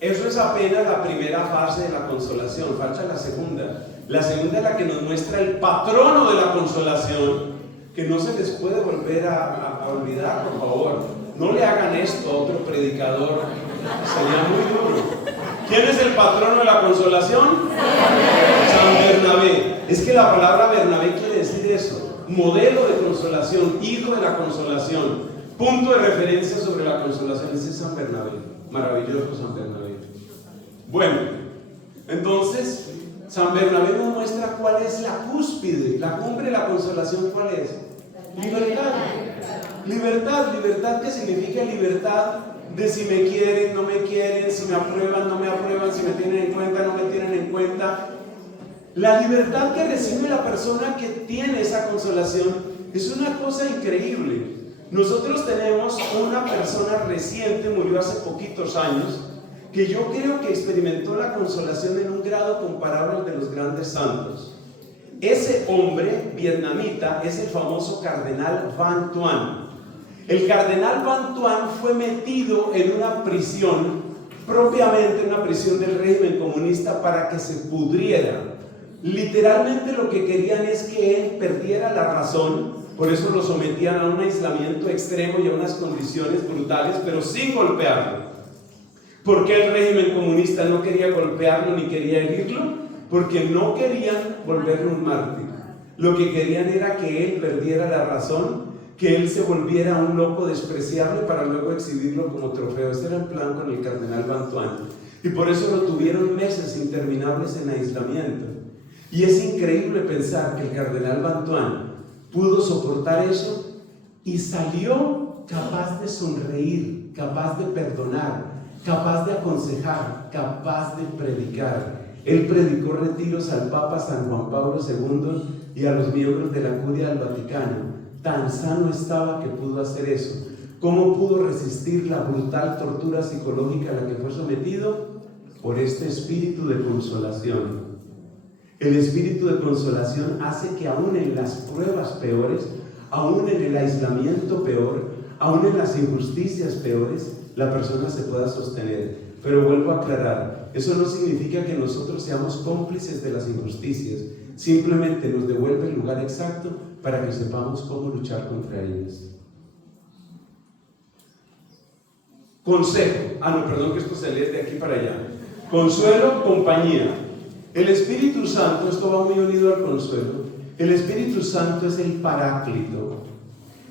es apenas la primera fase de la consolación, falta la segunda. La segunda es la que nos muestra el patrono de la consolación, que no se les puede volver a olvidar, por favor. No le hagan esto a otro predicador, sería muy duro. ¿Quién es el patrono de la consolación? San Bernabé. Es que la palabra Bernabé quiere decir eso: modelo de consolación, hijo de la consolación, punto de referencia sobre la consolación. Ese es San Bernabé, maravilloso San Bernabé. Bueno, entonces San Bernabé nos muestra cuál es la cúspide, la cumbre de la consolación. ¿Cuál es? Libertad. Libertad que significa libertad de si me quieren, no me quieren, si me aprueban, no me aprueban, si me tienen en cuenta, no me tienen en cuenta. La libertad que recibe la persona que tiene esa consolación es una cosa increíble. Nosotros tenemos una persona reciente, murió hace poquitos años, que yo creo que experimentó la consolación en un grado comparable al de los grandes santos. Ese hombre vietnamita es el famoso cardenal Van Thuan. El cardenal Van Thuan fue metido en una prisión, propiamente una prisión del régimen comunista, para que se pudriera. Literalmente lo que querían es que él perdiera la razón, por eso lo sometían a un aislamiento extremo y a unas condiciones brutales, pero sin golpearlo. ¿Por qué el régimen comunista no quería golpearlo ni quería herirlo? Porque no querían volverlo un mártir. Lo que querían era que él perdiera la razón, que él se volviera un loco despreciable para luego exhibirlo como trofeo. Ese era el plan con el cardenal Van Thuan. Y por eso lo tuvieron meses interminables en aislamiento. Y es increíble pensar que el cardenal Van Thuan pudo soportar eso y salió capaz de sonreír, capaz de perdonar, capaz de aconsejar, capaz de predicar. Él predicó retiros al Papa San Juan Pablo II y a los miembros de la Curia del Vaticano. Tan sano estaba que pudo hacer eso. ¿Cómo pudo resistir la brutal tortura psicológica a la que fue sometido? Por este espíritu de consolación. El espíritu de consolación hace que aún en las pruebas peores, aún en el aislamiento peor, aún en las injusticias peores, la persona se pueda sostener. Pero vuelvo a aclarar, eso no significa que nosotros seamos cómplices de las injusticias, simplemente nos devuelve el lugar exacto para que sepamos cómo luchar contra ellas. Consejo, perdón que esto se lee de aquí para allá. Consuelo, compañía. El Espíritu Santo, esto va muy unido al consuelo, el Espíritu Santo es el paráclito.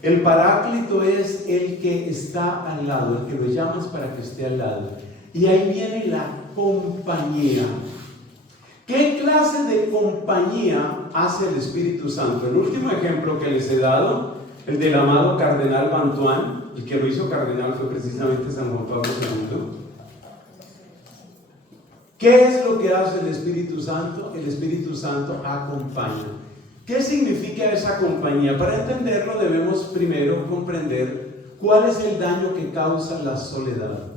El paráclito es el que está al lado, el que lo llamas para que esté al lado. Y ahí viene la compañía. ¿Qué clase de compañía hace el Espíritu Santo? El último ejemplo que les he dado, el del amado cardenal Van Thuan, el que lo hizo cardenal fue precisamente San Juan Pablo II. ¿Qué es lo que hace el Espíritu Santo? El Espíritu Santo acompaña. ¿Qué significa esa compañía? Para entenderlo debemos primero comprender cuál es el daño que causa la soledad.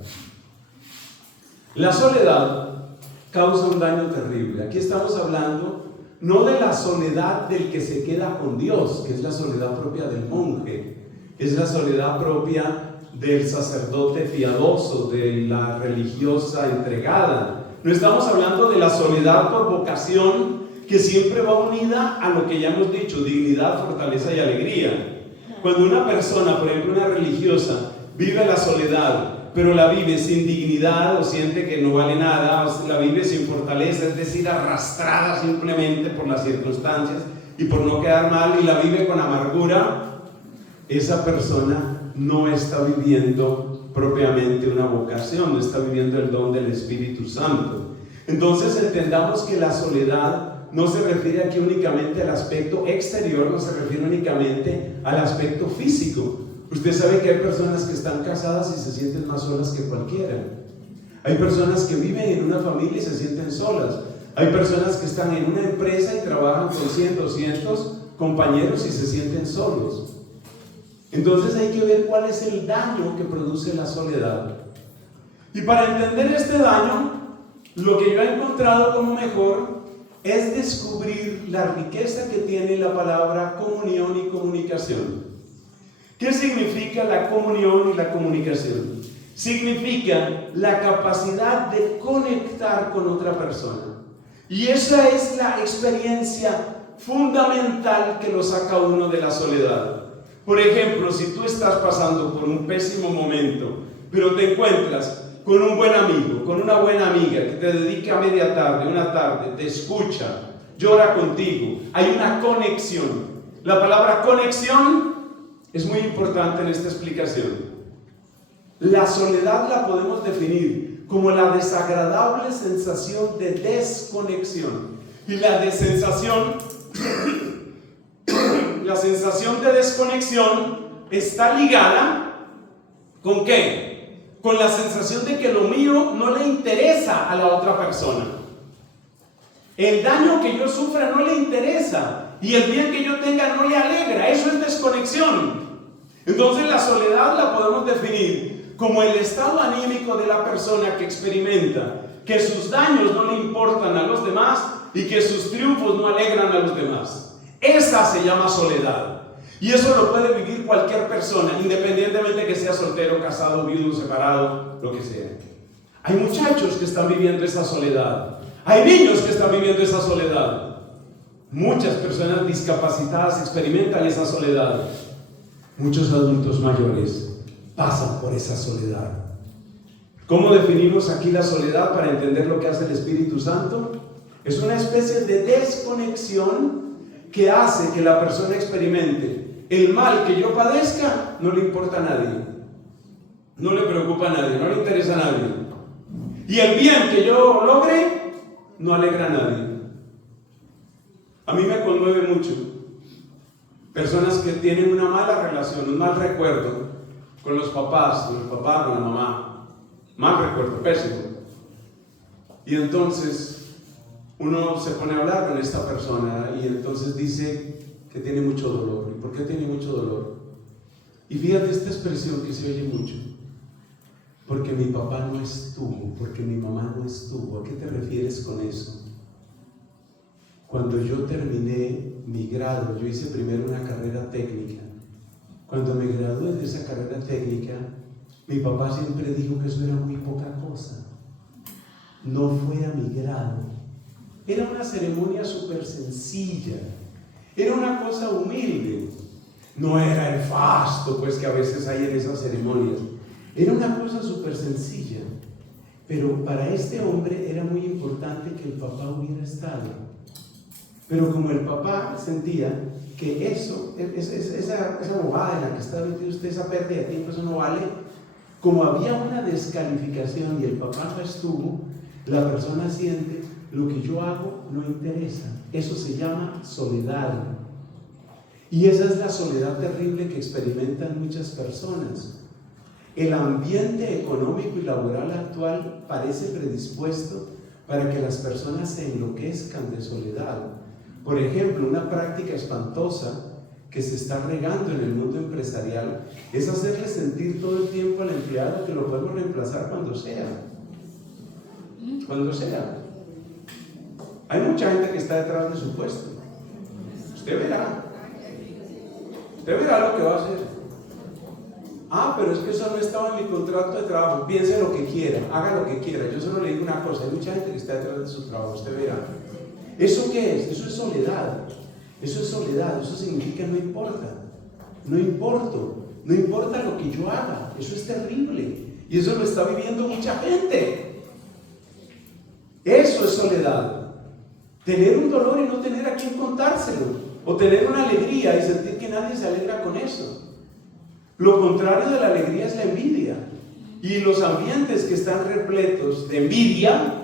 La soledad causa un daño terrible. Aquí estamos hablando no de la soledad del que se queda con Dios, que es la soledad propia del monje, es la soledad propia del sacerdote piadoso, de la religiosa entregada. No estamos hablando de la soledad por vocación, que siempre va unida a lo que ya hemos dicho: dignidad, fortaleza y alegría. Cuando una persona, por ejemplo una religiosa, vive la soledad, pero la vive sin dignidad, o siente que no vale nada, o la vive sin fortaleza, es decir, arrastrada simplemente por las circunstancias y por no quedar mal, y la vive con amargura, esa persona no está viviendo propiamente una vocación, no está viviendo el don del Espíritu Santo. Entonces entendamos que la soledad no se refiere aquí únicamente al aspecto exterior, no se refiere únicamente al aspecto físico. Usted sabe que hay personas que están casadas y se sienten más solas que cualquiera. Hay personas que viven en una familia y se sienten solas. Hay personas que están en una empresa y trabajan con 100, 200 compañeros y se sienten solos. Entonces hay que ver cuál es el daño que produce la soledad. Y para entender este daño, lo que yo he encontrado como mejor es descubrir la riqueza que tiene la palabra comunión y comunicación. ¿Qué significa la comunión y la comunicación? Significa la capacidad de conectar con otra persona. Y esa es la experiencia fundamental que lo saca a uno de la soledad. Por ejemplo, si tú estás pasando por un pésimo momento, pero te encuentras con un buen amigo, con una buena amiga que te dedica media tarde, una tarde, te escucha, llora contigo, hay una conexión. La palabra conexión es muy importante en esta explicación. La soledad la podemos definir como la desagradable sensación de desconexión. Y la sensación de desconexión está ligada ¿con qué? Con la sensación de que lo mío no le interesa a la otra persona. El daño que yo sufra no le interesa y el bien que yo tenga no le alegra. Eso es desconexión. Entonces la soledad la podemos definir como el estado anímico de la persona que experimenta que sus daños no le importan a los demás y que sus triunfos no alegran a los demás. Esa se llama soledad. Y eso lo puede vivir cualquier persona, independientemente que sea soltero, casado, viudo, separado, lo que sea. Hay muchachos que están viviendo esa soledad. Hay niños que están viviendo esa soledad. Muchas personas discapacitadas experimentan esa soledad. Muchos adultos mayores pasan por esa soledad. ¿Cómo definimos aquí la soledad para entender lo que hace el Espíritu Santo? Es una especie de desconexión que hace que la persona experimente el mal que yo padezca, no le importa a nadie, no le preocupa a nadie, no le interesa a nadie, y el bien que yo logre no alegra a nadie. A mí me conmueve mucho personas que tienen una mala relación, un mal recuerdo con los papás, con el papá, con la mamá, mal recuerdo, pésimo, y entonces uno se pone a hablar con esta persona y entonces dice que tiene mucho dolor. ¿Y por qué tiene mucho dolor? Y fíjate esta expresión que se oye mucho: porque mi papá no estuvo, porque mi mamá no estuvo. ¿A qué te refieres con eso? Cuando yo terminé mi grado, yo hice primero una carrera técnica. Cuando me gradué de esa carrera técnica, mi papá siempre dijo que eso era muy poca cosa. No fue a mi grado. Era una ceremonia súper sencilla, era una cosa humilde, no era el fasto pues que a veces hay en esas ceremonias, era una cosa súper sencilla, pero para este hombre era muy importante que el papá hubiera estado. Pero como el papá sentía que eso, esa bobada en la que está metido usted, esa pérdida de tiempo, eso no vale, como había una descalificación y el papá no estuvo, la persona siente: lo que yo hago no interesa. Eso se llama soledad. Y esa es la soledad terrible que experimentan muchas personas. El ambiente económico y laboral actual parece predispuesto para que las personas se enloquezcan de soledad. Por ejemplo, una práctica espantosa que se está regando en el mundo empresarial es hacerle sentir todo el tiempo al empleado que lo podemos reemplazar cuando sea. Cuando sea. Hay mucha gente que está detrás de su puesto. Usted verá lo que va a hacer. Pero es que eso no estaba en mi contrato de trabajo. Piense lo que quiera, haga lo que quiera. Yo solo le digo una cosa: hay mucha gente que está detrás de su trabajo. Usted verá. ¿Eso qué es? Eso es soledad. Eso es soledad. Eso significa no importa. No importo. No importa lo que yo haga. Eso es terrible. Y eso lo está viviendo mucha gente. Eso es soledad. Tener un dolor y no tener a quién contárselo, o tener una alegría y sentir que nadie se alegra con eso. Lo contrario de la alegría es la envidia. Y los ambientes que están repletos de envidia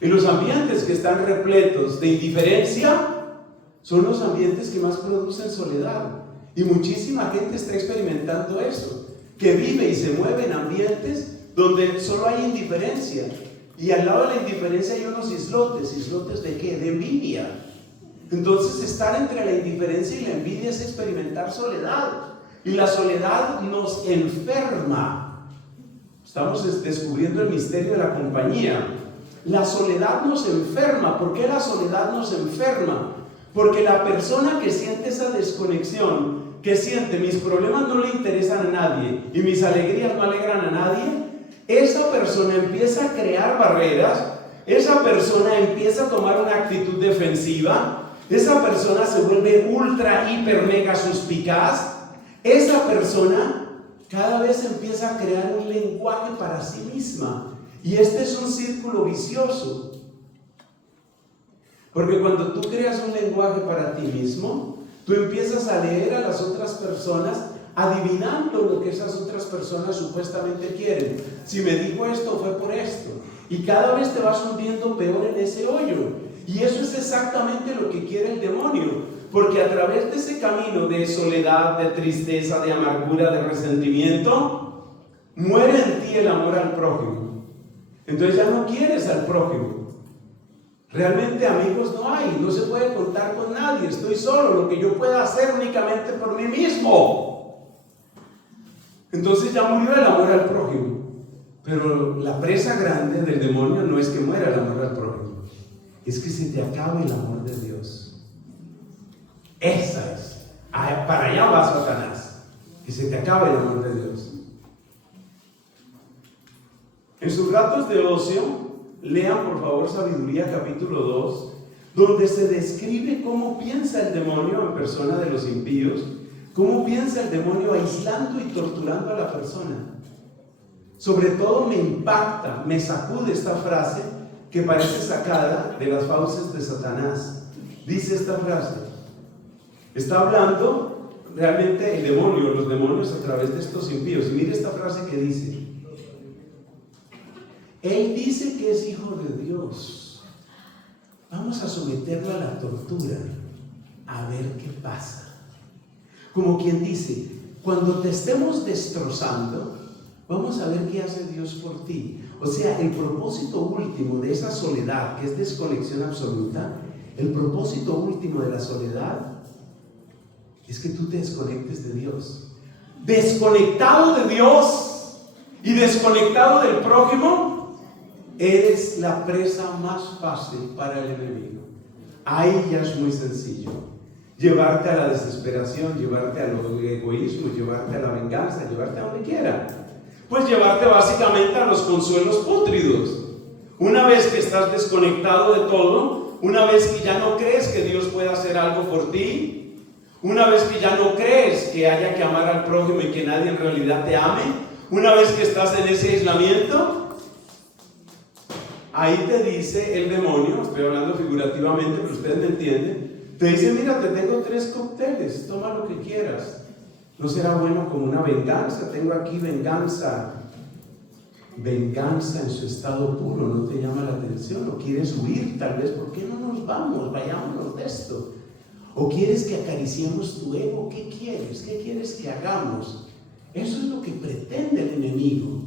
y los ambientes que están repletos de indiferencia son los ambientes que más producen soledad. Y muchísima gente está experimentando eso, que vive y se mueve en ambientes donde solo hay indiferencia. Y al lado de la indiferencia hay unos islotes. ¿Islotes de qué? De envidia. Entonces estar entre la indiferencia y la envidia es experimentar soledad. Y la soledad nos enferma. Estamos descubriendo el misterio de la compañía. La soledad nos enferma. ¿Por qué la soledad nos enferma? Porque la persona que siente esa desconexión, que siente mis problemas no le interesan a nadie y mis alegrías no alegran a nadie, esa persona empieza a crear barreras, esa persona empieza a tomar una actitud defensiva, esa persona se vuelve ultra, hiper, mega suspicaz, esa persona cada vez empieza a crear un lenguaje para sí misma. Y este es un círculo vicioso. Porque cuando tú creas un lenguaje para ti mismo, tú empiezas a leer a las otras personas adivinando lo que esas otras personas supuestamente quieren. Si me dijo esto, fue por esto. Y cada vez te vas hundiendo peor en ese hoyo. Y eso es exactamente lo que quiere el demonio. Porque a través de ese camino de soledad, de tristeza, de amargura, de resentimiento, muere en ti el amor al prójimo. Entonces ya no quieres al prójimo. Realmente amigos no hay, no se puede contar con nadie, estoy solo, lo que yo pueda hacer únicamente por mí mismo. Entonces ya murió el amor al prójimo. Pero la presa grande del demonio no es que muera el amor al prójimo, es que se te acabe el amor de Dios. Esa es, para allá va Satanás, que se te acabe el amor de Dios. En sus ratos de ocio, lean por favor Sabiduría capítulo 2, donde se describe cómo piensa el demonio en persona de los impíos, cómo piensa el demonio aislando y torturando a la persona. Sobre todo me impacta, me sacude esta frase que parece sacada de las fauces de Satanás. Dice esta frase, está hablando realmente el demonio, los demonios a través de estos impíos. Y mire esta frase que dice: Él dice que es hijo de Dios. Vamos a someterlo a la tortura, a ver qué pasa. Como quien dice, cuando te estemos destrozando, vamos a ver qué hace Dios por ti. O sea, el propósito último de esa soledad, que es desconexión absoluta, el propósito último de la soledad es que tú te desconectes de Dios. Desconectado de Dios y desconectado del prójimo, eres la presa más fácil para el enemigo. Ahí ya es muy sencillo. Llevarte a la desesperación, llevarte al egoísmo, llevarte a la venganza, llevarte a donde quiera. Pues llevarte básicamente a los consuelos pútridos. Una vez que estás desconectado de todo, una vez que ya no crees que Dios pueda hacer algo por ti, una vez que ya no crees que haya que amar al prójimo y que nadie en realidad te ame, una vez que estás en ese aislamiento, ahí te dice el demonio, estoy hablando figurativamente, pero ustedes me entienden, te dice: mira, te tengo 3 cócteles, toma lo que quieras. ¿No será bueno como una venganza? Tengo aquí venganza. Venganza en su estado puro, ¿no te llama la atención? ¿O quieres huir tal vez? ¿Por qué no nos vamos? Vayámonos de esto. ¿O quieres que acariciemos tu ego? ¿Qué quieres? ¿Qué quieres que hagamos? Eso es lo que pretende el enemigo.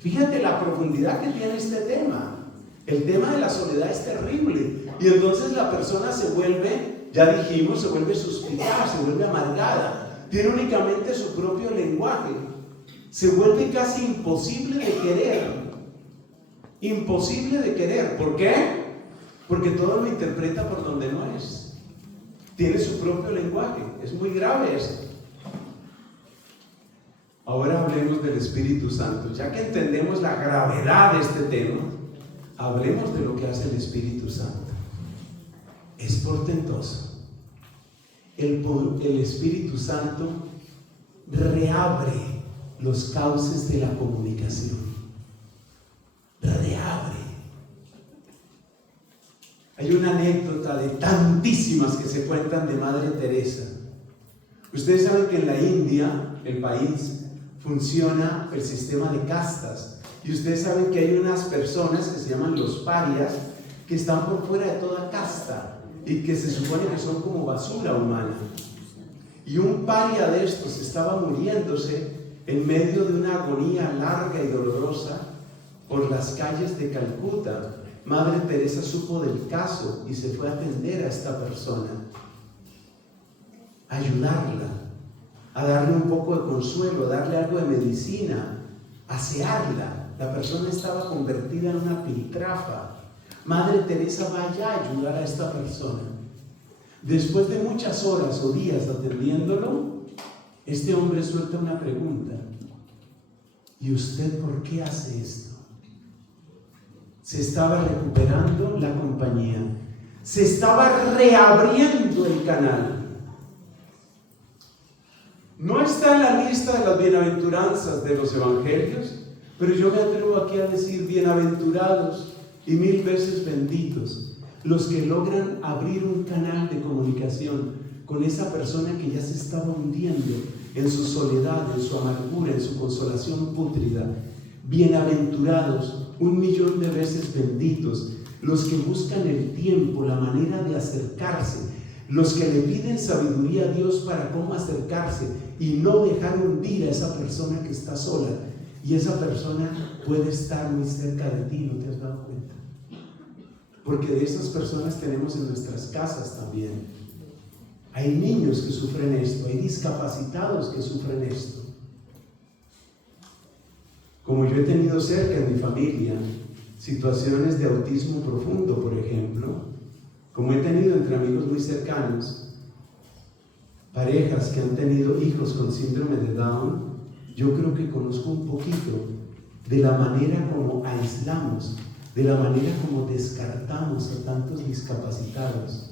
Fíjate la profundidad que tiene este tema. El tema de la soledad es terrible. Y entonces la persona se vuelve, ya dijimos, se vuelve suspicaz, se vuelve amargada. Tiene únicamente su propio lenguaje. Se vuelve casi imposible de querer. Imposible de querer. ¿Por qué? Porque todo lo interpreta por donde no es. Tiene su propio lenguaje. Es muy grave eso. Ahora hablemos del Espíritu Santo. Ya que entendemos la gravedad de este tema, hablemos de lo que hace el Espíritu Santo. Es portentoso. El Espíritu Santo reabre los cauces de la comunicación. Reabre. Hay una anécdota de tantísimas que se cuentan de Madre Teresa. Ustedes saben que en la India, el país, funciona el sistema de castas. Y ustedes saben que hay unas personas que se llaman los parias, que están por fuera de toda casta y que se supone que son como basura humana. Y un paria de estos estaba muriéndose en medio de una agonía larga y dolorosa, por las calles de Calcuta, Madre Teresa supo del caso y se fue a atender a esta persona, a ayudarla, a darle un poco de consuelo, a darle algo de medicina, a asearla. La persona estaba convertida en una piltrafa. Madre Teresa va allá a ayudar a esta persona. Después de muchas horas o días atendiéndolo, este hombre suelta una pregunta: ¿y usted por qué hace esto? Se estaba recuperando la compañía, se estaba reabriendo el canal. No está en la lista de las bienaventuranzas de los evangelios, pero yo me atrevo aquí a decir: bienaventurados y 1000 veces benditos los que logran abrir un canal de comunicación con esa persona que ya se estaba hundiendo en su soledad, en su amargura, en su consolación pútrida. Bienaventurados, 1.000.000 de veces benditos los que buscan el tiempo, la manera de acercarse, los que le piden sabiduría a Dios para cómo acercarse y no dejar hundir a esa persona que está sola. Y esa persona puede estar muy cerca de ti, ¿no te has dado cuenta? Porque de esas personas tenemos en nuestras casas también. Hay niños que sufren esto, hay discapacitados que sufren esto. Como yo he tenido cerca en mi familia situaciones de autismo profundo, por ejemplo, como he tenido entre amigos muy cercanos, parejas que han tenido hijos con síndrome de Down, yo creo que conozco un poquito de la manera como aislamos, de la manera como descartamos a tantos discapacitados.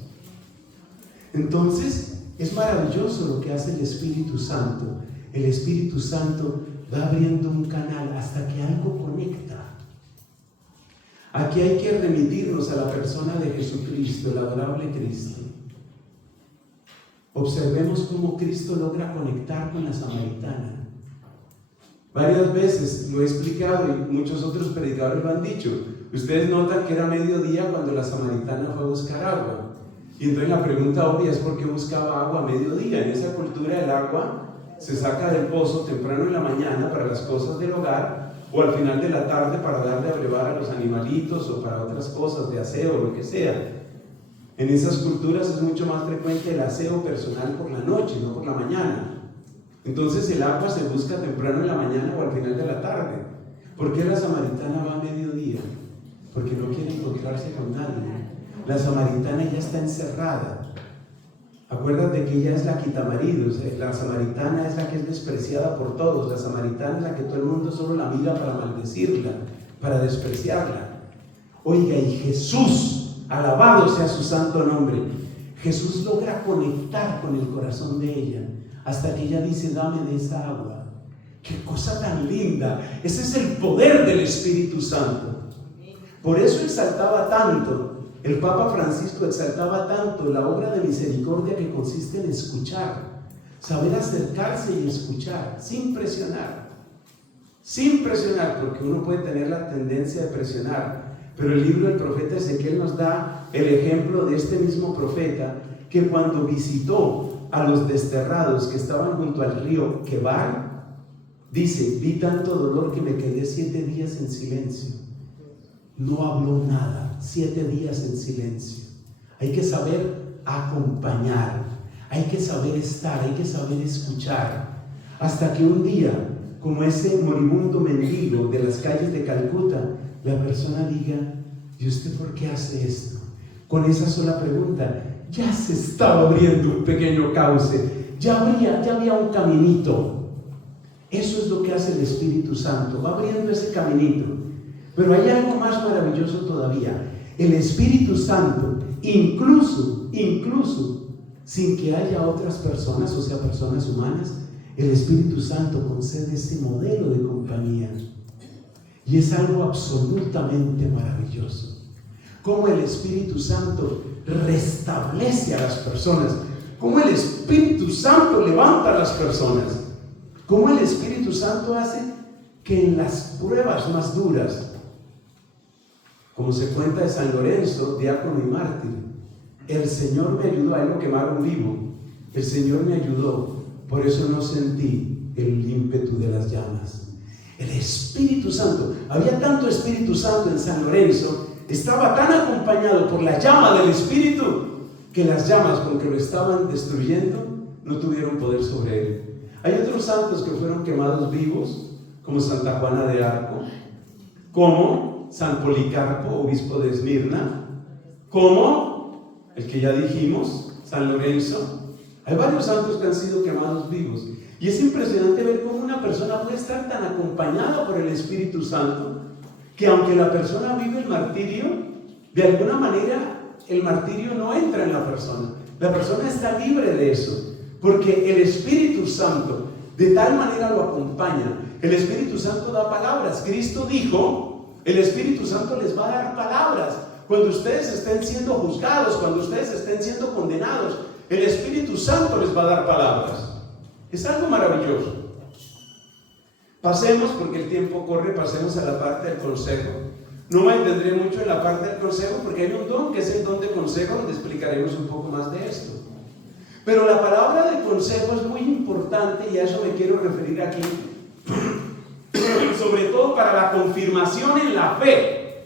Entonces, es maravilloso lo que hace el Espíritu Santo. El Espíritu Santo va abriendo un canal hasta que algo conecta. Aquí hay que remitirnos a la persona de Jesucristo, el adorable Cristo. Observemos cómo Cristo logra conectar con la samaritana. Varias veces lo he explicado y muchos otros predicadores lo han dicho. Ustedes notan que era mediodía cuando la samaritana fue a buscar agua. Y entonces la pregunta obvia es: ¿por qué buscaba agua a mediodía? En esa cultura el agua se saca del pozo temprano en la mañana para las cosas del hogar, o al final de la tarde para darle a brevar a los animalitos o para otras cosas de aseo o lo que sea. En esas culturas es mucho más frecuente el aseo personal por la noche, no por la mañana. Entonces el agua se busca temprano en la mañana o al final de la tarde. ¿Por qué la samaritana va a mediodía? Porque no quiere encontrarse con nadie. La samaritana ya está encerrada. Acuérdate que ella es la quitamaridos. La samaritana es la que es despreciada por todos. La samaritana es la que todo el mundo solo la mira para maldecirla, para despreciarla. Oiga, y Jesús, alabado sea su santo nombre, Jesús logra conectar con el corazón de ella hasta que ella dice: dame de esa agua. ¡Qué cosa tan linda! Ese es el poder del Espíritu Santo. Por eso exaltaba tanto el Papa Francisco, exaltaba tanto la obra de misericordia que consiste en escuchar, saber acercarse y escuchar, sin presionar, porque uno puede tener la tendencia de presionar. Pero el libro del profeta Ezequiel nos da el ejemplo de este mismo profeta, que cuando visitó a los desterrados que estaban junto al río Quebar, dice: vi tanto dolor que me quedé 7 días en silencio. No habló nada, 7 días en silencio. Hay que saber acompañar, hay que saber estar, hay que saber escuchar, hasta que un día, como ese moribundo mendigo de las calles de Calcuta, la persona diga: ¿y usted por qué hace esto? Con esa sola pregunta ya se estaba abriendo un pequeño cauce, ya había un caminito. Eso es lo que hace el Espíritu Santo, va abriendo ese caminito. Pero hay algo más maravilloso todavía. El Espíritu Santo, incluso sin que haya otras personas, o sea, personas humanas, el Espíritu Santo concede ese modelo de compañía. Y es algo absolutamente maravilloso. Cómo el Espíritu Santo restablece a las personas, cómo el Espíritu Santo levanta a las personas, cómo el Espíritu Santo hace que en las pruebas más duras, como se cuenta de San Lorenzo, diácono y mártir, el Señor me ayudó. A él lo quemaron vivo. El Señor me ayudó, por eso no sentí el ímpetu de las llamas. El Espíritu Santo, había tanto Espíritu Santo en San Lorenzo, estaba tan acompañado por la llama del Espíritu, que las llamas con que lo estaban destruyendo no tuvieron poder sobre él. Hay otros santos que fueron quemados vivos, como Santa Juana de Arco, como San Policarpo, obispo de Esmirna, como el que ya dijimos, San Lorenzo. Hay varios santos que han sido quemados vivos. Y es impresionante ver cómo una persona puede estar tan acompañada por el Espíritu Santo, que aunque la persona vive el martirio, de alguna manera el martirio no entra en la persona. La persona está libre de eso, porque el Espíritu Santo de tal manera lo acompaña. El Espíritu Santo da palabras. Cristo dijo, el Espíritu Santo les va a dar palabras. Cuando ustedes estén siendo juzgados, cuando ustedes estén siendo condenados, el Espíritu Santo les va a dar palabras. Es algo maravilloso. Pasemos, porque el tiempo corre, pasemos a la parte del consejo. No me detendré mucho en la parte del consejo, porque hay un don que es el don de consejo, donde explicaremos un poco más de esto. Pero la palabra de consejo es muy importante, y a eso me quiero referir aquí, sobre todo para la confirmación en la fe.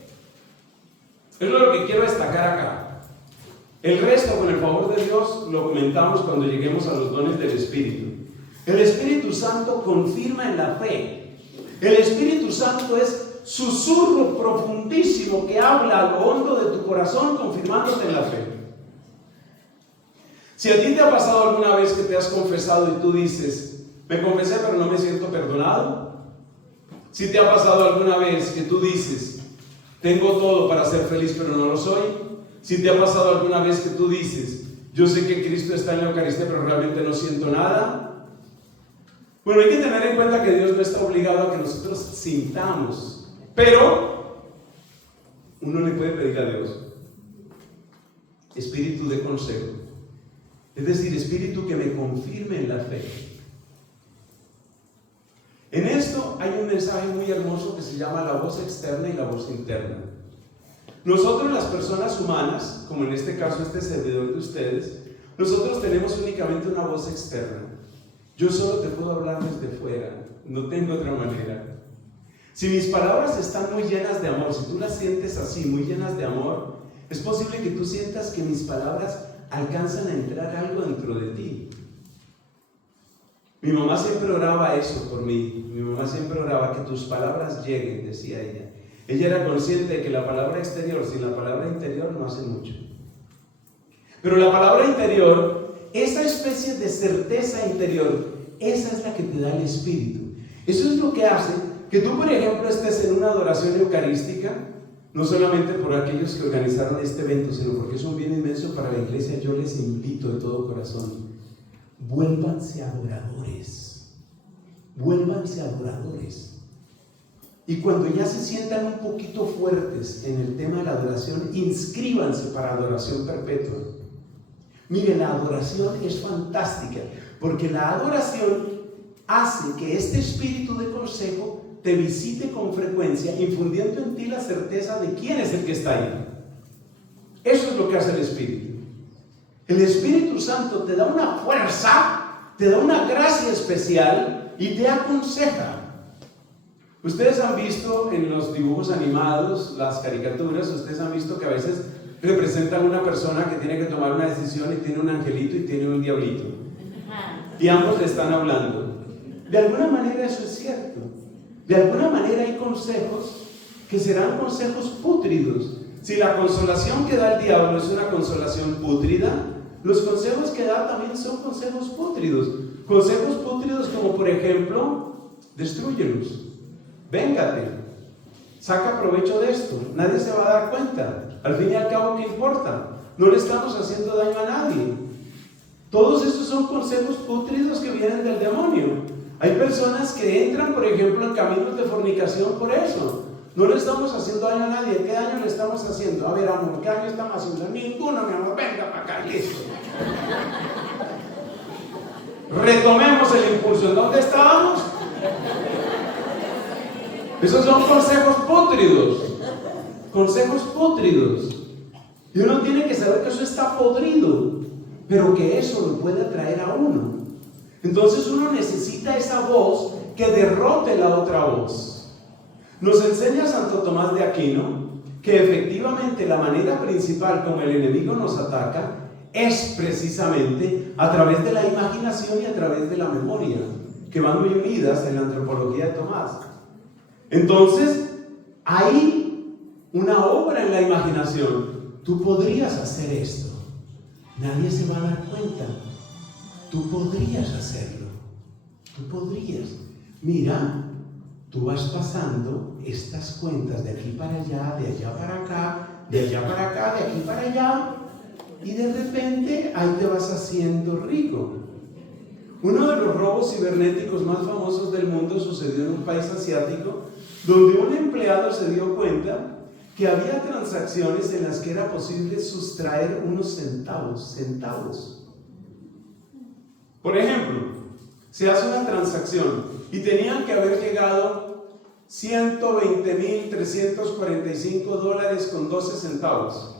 Es lo que quiero destacar acá. El resto, con el favor de Dios, lo comentamos cuando lleguemos a los dones del Espíritu. El Espíritu Santo confirma en la fe. El Espíritu Santo es susurro profundísimo que habla a lo hondo de tu corazón, confirmándote en la fe. Si a ti te ha pasado alguna vez que te has confesado y tú dices, me confesé pero no me siento perdonado. Si te ha pasado alguna vez que tú dices, tengo todo para ser feliz pero no lo soy. Si te ha pasado alguna vez que tú dices, yo sé que Cristo está en la Eucaristía pero realmente no siento nada. Bueno, hay que tener en cuenta que Dios no está obligado a que nosotros sintamos, pero uno le puede pedir a Dios espíritu de consejo, es decir, espíritu que me confirme en la fe. En esto hay un mensaje muy hermoso que se llama la voz externa y la voz interna. Nosotros, las personas humanas, como en este caso este servidor de ustedes, nosotros tenemos únicamente una voz externa. Yo solo te puedo hablar desde fuera, no tengo otra manera. Si mis palabras están muy llenas de amor, si tú las sientes así, muy llenas de amor, es posible que tú sientas que mis palabras alcanzan a entrar algo dentro de ti. Mi mamá siempre oraba eso por mí. Mi mamá siempre oraba que tus palabras lleguen, decía ella. Ella era consciente de que la palabra exterior sin la palabra interior no hace mucho. Pero la palabra interior, esa especie de certeza interior, esa es la que te da el Espíritu. Eso es lo que hace que tú, por ejemplo, estés en una adoración eucarística, no solamente por aquellos que organizaron este evento, sino porque es un bien inmenso para la iglesia. Yo les invito de todo corazón, vuélvanse adoradores, vuélvanse adoradores. Y cuando ya se sientan un poquito fuertes en el tema de la adoración, inscríbanse para adoración perpetua. Mire, la adoración es fantástica, porque la adoración hace que este espíritu de consejo te visite con frecuencia, infundiendo en ti la certeza de quién es el que está ahí. Eso es lo que hace el Espíritu. El Espíritu Santo te da una fuerza, te da una gracia especial y te aconseja. Ustedes han visto en los dibujos animados, las caricaturas, ustedes han visto que a veces representan una persona que tiene que tomar una decisión y tiene un angelito y tiene un diablito. Y ambos le están hablando. De alguna manera eso es cierto. De alguna manera hay consejos que serán consejos pútridos. Si la consolación que da el diablo es una consolación pútrida, los consejos que da también son consejos pútridos. Consejos pútridos como, por ejemplo, destrúyelos, véngate, saca provecho de esto, nadie se va a dar cuenta. Al fin y al cabo, ¿qué importa? No le estamos haciendo daño a nadie. Todos estos son consejos pútridos que vienen del demonio. Hay personas que entran, por ejemplo, en caminos de fornicación por eso. No le estamos haciendo daño a nadie. ¿Qué daño le estamos haciendo? A ver, amor, ¿qué daño estamos haciendo? Ninguno, mi amor, venga para acá, listo. Retomemos el impulso. ¿En dónde estábamos? Esos son consejos pútridos. Consejos pútridos. Y uno tiene que saber que eso está podrido, pero que eso lo puede atraer a uno. Entonces uno necesita esa voz que derrote la otra voz. Nos enseña Santo Tomás de Aquino que efectivamente la manera principal como el enemigo nos ataca es precisamente a través de la imaginación y a través de la memoria, que van muy unidas en la antropología de Tomás. Entonces, hay una obra en la imaginación. Tú podrías hacer esto, nadie se va a dar cuenta. Tú podrías hacerlo, tú podrías. Mira, tú vas pasando estas cuentas de aquí para allá, de allá para acá, de allá para acá, de aquí para allá, y de repente ahí te vas haciendo rico. Uno de los robos cibernéticos más famosos del mundo sucedió en un país asiático, donde un empleado se dio cuenta que había transacciones en las que era posible sustraer unos centavos. Por ejemplo, se hace una transacción y tenían que haber llegado $120,345 con 12 centavos.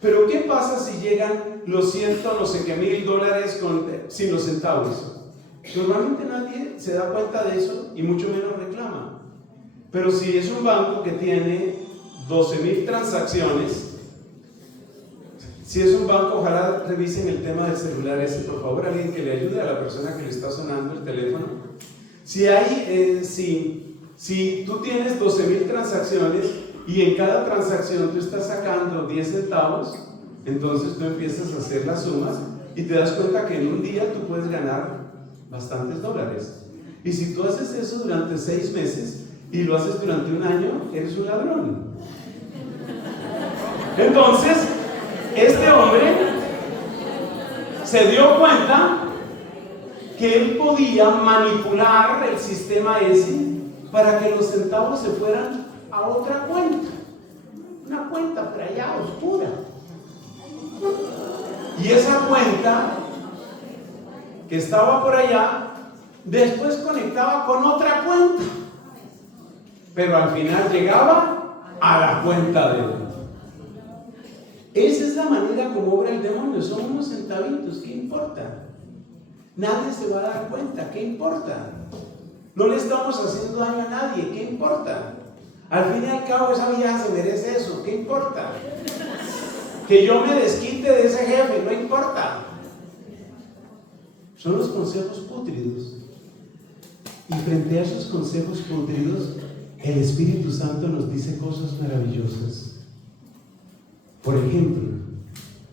Pero ¿qué pasa si llegan los no sé qué mil dólares sin los centavos? Normalmente nadie se da cuenta de eso y mucho menos reclama. Pero si es un banco que tiene 12,000 transacciones, si es un banco, ojalá revisen el tema del celular ese, por favor, alguien que le ayude a la persona que le está sonando el teléfono. Si tú tienes 12,000 transacciones y en cada transacción tú estás sacando 10 centavos, entonces tú empiezas a hacer las sumas y te das cuenta que en un día tú puedes ganar bastantes dólares. Y si tú haces eso durante 6 meses y lo haces durante un año, eres un ladrón. Entonces, este hombre se dio cuenta que él podía manipular el sistema ese para que los centavos se fueran a otra cuenta, una cuenta por allá oscura, y esa cuenta que estaba por allá después conectaba con otra cuenta, pero al final llegaba a la cuenta de él. Esa es la manera como obra el demonio. Son unos centavitos, ¿qué importa? Nadie se va a dar cuenta, ¿qué importa? No le estamos haciendo daño a nadie, ¿qué importa? Al fin y al cabo esa vieja se merece eso, ¿qué importa? Que yo me desquite de ese jefe, no importa. Son los consejos pútridos. Y frente a esos consejos pútridos, el Espíritu Santo nos dice cosas maravillosas. Por ejemplo,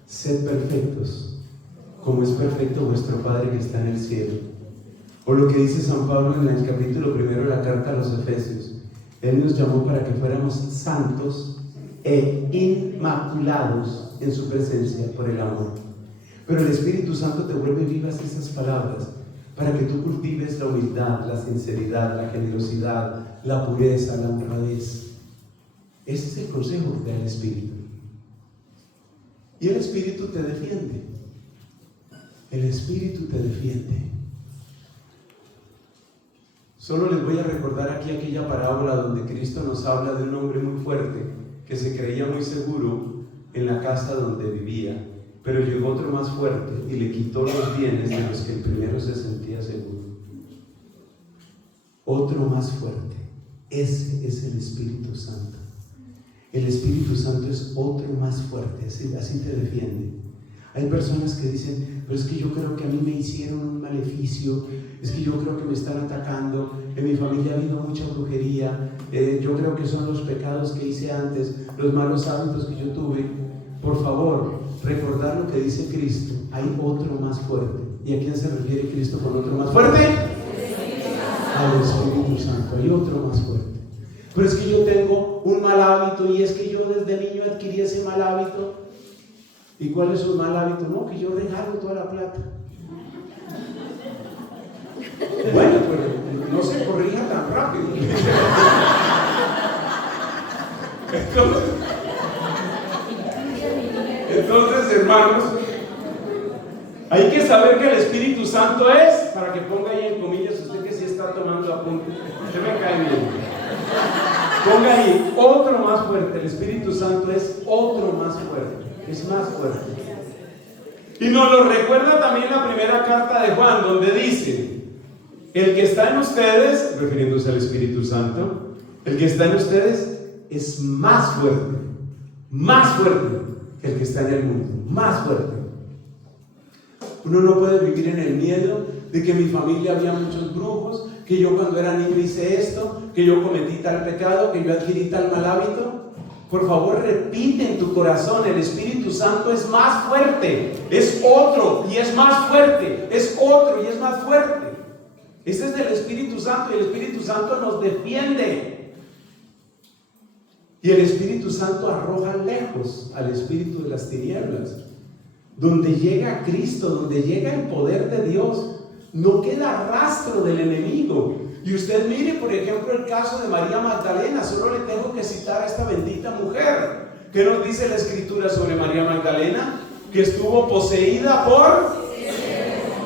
sed perfectos, como es perfecto vuestro Padre que está en el cielo. O lo que dice San Pablo en el capítulo 1 de la carta a los Efesios. Él nos llamó para que fuéramos santos e inmaculados en su presencia por el amor. Pero el Espíritu Santo te vuelve vivas esas palabras para que tú cultives la humildad, la sinceridad, la generosidad, la pureza, la honradez. Ese es el consejo del Espíritu. Y el Espíritu te defiende. El Espíritu te defiende. Solo les voy a recordar aquí aquella parábola donde Cristo nos habla de un hombre muy fuerte que se creía muy seguro en la casa donde vivía, pero llegó otro más fuerte y le quitó los bienes de los que el primero se sentía seguro. Otro más fuerte. Ese es el Espíritu Santo. El Espíritu Santo es otro más fuerte, así te defiende. Hay personas que dicen, pero es que yo creo que a mí me hicieron un maleficio, es que yo creo que me están atacando, en mi familia ha habido mucha brujería, yo creo que son los pecados que hice antes, los malos hábitos que yo tuve. Por favor, recordar lo que dice Cristo, hay otro más fuerte. ¿Y a quién se refiere Cristo con otro más fuerte? Al Espíritu Santo, hay otro más fuerte. Pero es que yo tengo un mal hábito y es que yo desde niño adquirí ese mal hábito. ¿Y cuál es su mal hábito? No, que yo regalo toda la plata. Bueno, pero no se corrija tan rápido. Entonces, hermanos, hay que saber que el Espíritu Santo es, para que ponga ahí en comillas, usted que sí está tomando apuntes, usted me cae bien. Ponga ahí, otro más fuerte. El Espíritu Santo es otro más fuerte. Es más fuerte. Y nos lo recuerda también la primera carta de Juan, donde dice: el que está en ustedes, refiriéndose al Espíritu Santo, el que está en ustedes es más fuerte que el que está en el mundo, más fuerte. Uno no puede vivir en el miedo de que en mi familia había muchos brujos, que yo cuando era niño hice esto, que yo cometí tal pecado, que yo adquirí tal mal hábito. Por favor, repite en tu corazón: el Espíritu Santo es más fuerte, es otro y es más fuerte, es otro y es más fuerte. Este es del Espíritu Santo, y el Espíritu Santo nos defiende. Y el Espíritu Santo arroja lejos al espíritu de las tinieblas. Donde llega Cristo, donde llega el poder de Dios, no queda rastro del enemigo. Y usted mire, por ejemplo, el caso de María Magdalena. Solo le tengo que citar a esta bendita mujer. ¿Qué nos dice la Escritura sobre María Magdalena? Que estuvo poseída por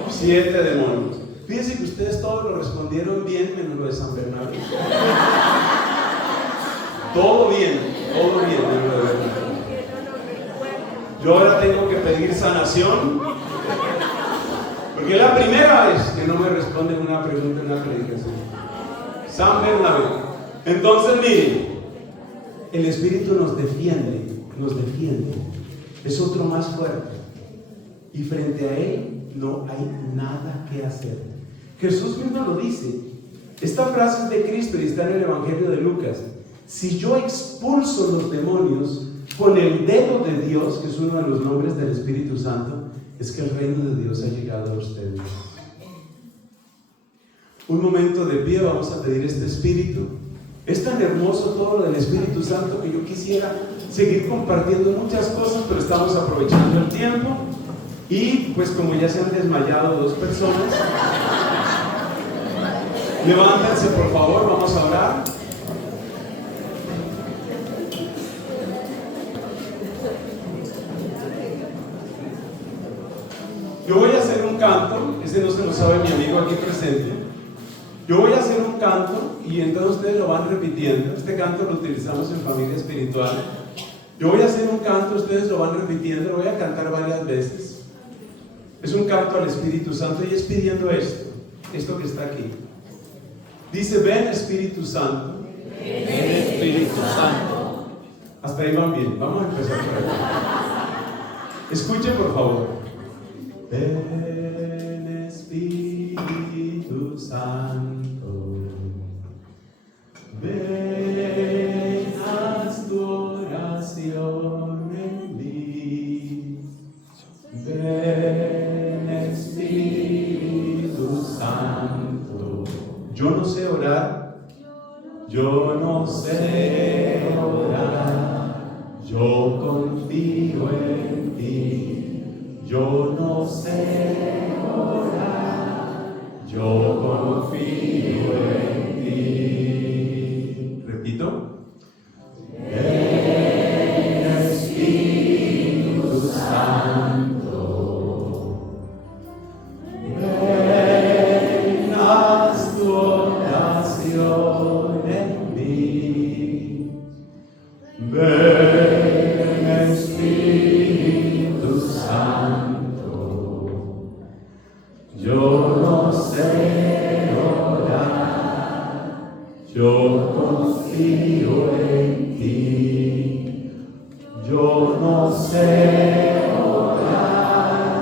7 demonios. Fíjense que ustedes todos lo respondieron bien, menos lo de San Bernardo. Todo bien, menos lo de Bernardo. Yo ahora tengo que pedir sanación, porque es la primera vez que no me responden una pregunta en una predicación. San Bernabé. Entonces miren, el Espíritu nos defiende, es otro más fuerte, y frente a Él no hay nada que hacer. Jesús mismo lo dice. Esta frase es de Cristo y está en el Evangelio de Lucas: si yo expulso los demonios con el dedo de Dios, que es uno de los nombres del Espíritu Santo, es que el reino de Dios ha llegado a ustedes. Un momento de pie, vamos a pedir este Espíritu. Es tan hermoso todo lo del Espíritu Santo que yo quisiera seguir compartiendo muchas cosas, pero estamos aprovechando el tiempo. Y pues como ya se han desmayado 2 personas, levántense por favor, vamos a orar. Yo voy a hacer un canto, ese no se lo sabe mi amigo aquí presente. Yo voy a hacer un canto y entonces ustedes lo van repitiendo. Este canto lo utilizamos en Familia Espiritual. Yo voy a hacer un canto, ustedes lo van repitiendo, lo voy a cantar varias veces. Es un canto al Espíritu Santo y es pidiendo esto que está aquí. Dice: ven Espíritu Santo. Ven Espíritu Santo. Hasta ahí van bien, vamos a empezar por ahí. Escuchen por favor. Ven Espíritu Santo, ven, haz tu oración en mí. Ven Espíritu Santo. Yo no sé orar, yo no sé orar, yo confío en ti. Yo no sé orar, yo confío en ti. Repito. Ven Espíritu Santo, ven, haz tu oración en mí. Ven Espíritu Santo. Yo no sé orar, yo confío en ti. Yo no sé orar,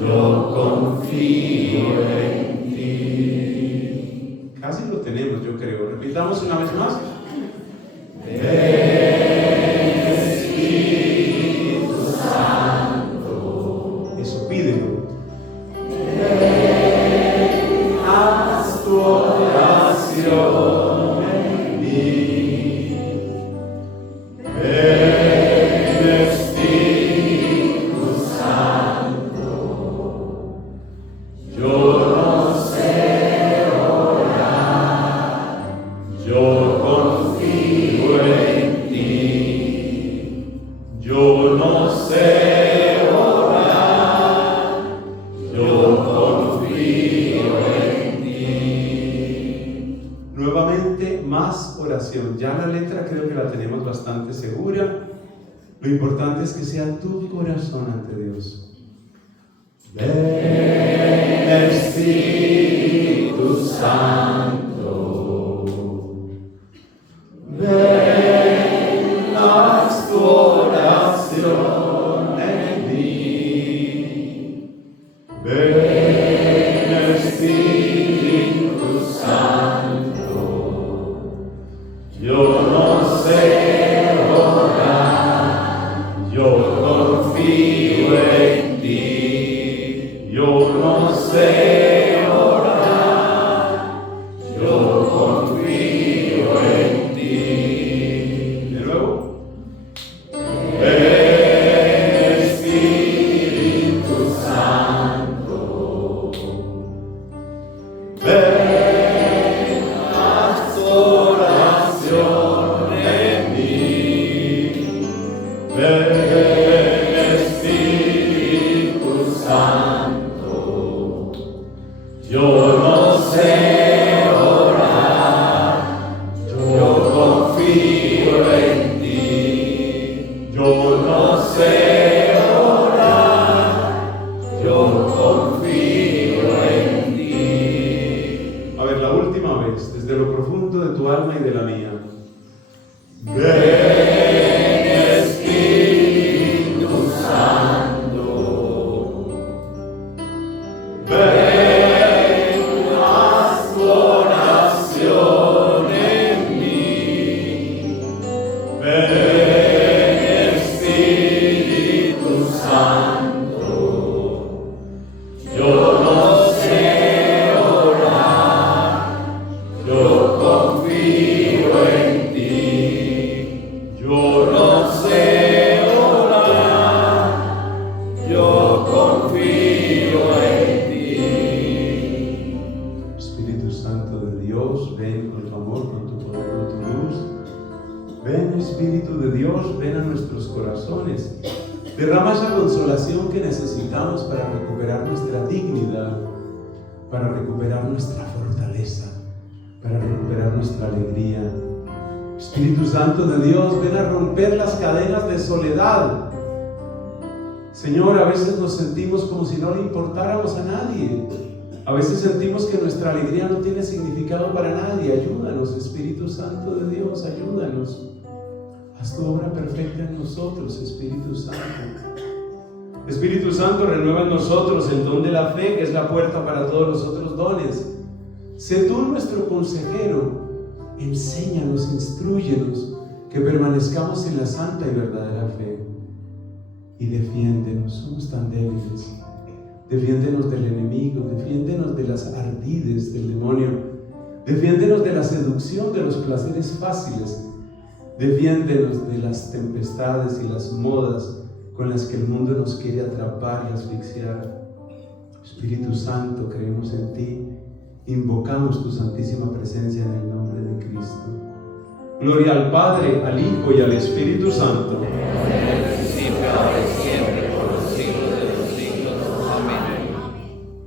yo confío en ti. Casi lo tenemos, yo creo. Repitamos una vez más. Espíritu Santo. Eso, pídelo. Haz tu oración en mí. Ven Espíritu Santo. Yo no sé orar, yo confío en ti. Yo no sé orar, yo confío en ti. Nuevamente, más oración. Ya la letra creo que la tenemos bastante segura. Lo importante es que sea tu corazón ante Dios. Ven Espíritu Santo, ven haz tu oración en mí. Ven Espíritu Santo, yo no sé orar, yo confío en ti. Yo no sé orar, yo confío en ti. De nuevo. Ven Espíritu Santo, ven haz tu oración en mí. Ven Espíritu Santo, yo no sé orar, yo confío en ti. Yo no sé orar, yo confío en ti. A ver, la última vez, desde lo profundo de tu alma y de la mía. Ven Espíritu Santo, ven haz tu oración en mí. Ven Espíritu Santo, yo no sé orar, yo confío en ti. Yo no sé orar, yo confío en ti. Espíritu Santo de Dios, ven con tu amor, con tu poder, con tu luz. Ven, Espíritu de Dios, ven a nuestros corazones. Derrama esa consolación que necesitamos para recuperar nuestra dignidad, para recuperar nuestra fortaleza, para recuperar nuestra alegría. Espíritu Santo de Dios, ven a romper las cadenas de soledad. Señor, a veces nos sentimos como si no le importáramos a nadie. A veces sentimos que nuestra alegría no tiene significado para nadie. Ayúdanos, Espíritu Santo de Dios, ayúdanos. Haz tu obra perfecta en nosotros, Espíritu Santo. Espíritu Santo, renueva en nosotros el don de la fe, que es la puerta para todos los otros dones. Sé tú nuestro consejero. Enséñanos, instrúyenos, que permanezcamos en la santa y verdadera fe. Y defiéndenos, somos tan débiles. Defiéndenos del enemigo, defiéndenos de las ardides del demonio, defiéndenos de la seducción de los placeres fáciles, defiéndenos de las tempestades y las modas con las que el mundo nos quiere atrapar y asfixiar. Espíritu Santo, creemos en ti, invocamos tu santísima presencia en el nombre de Cristo. Gloria al Padre, al Hijo y al Espíritu Santo. En el principio, ahora y siempre,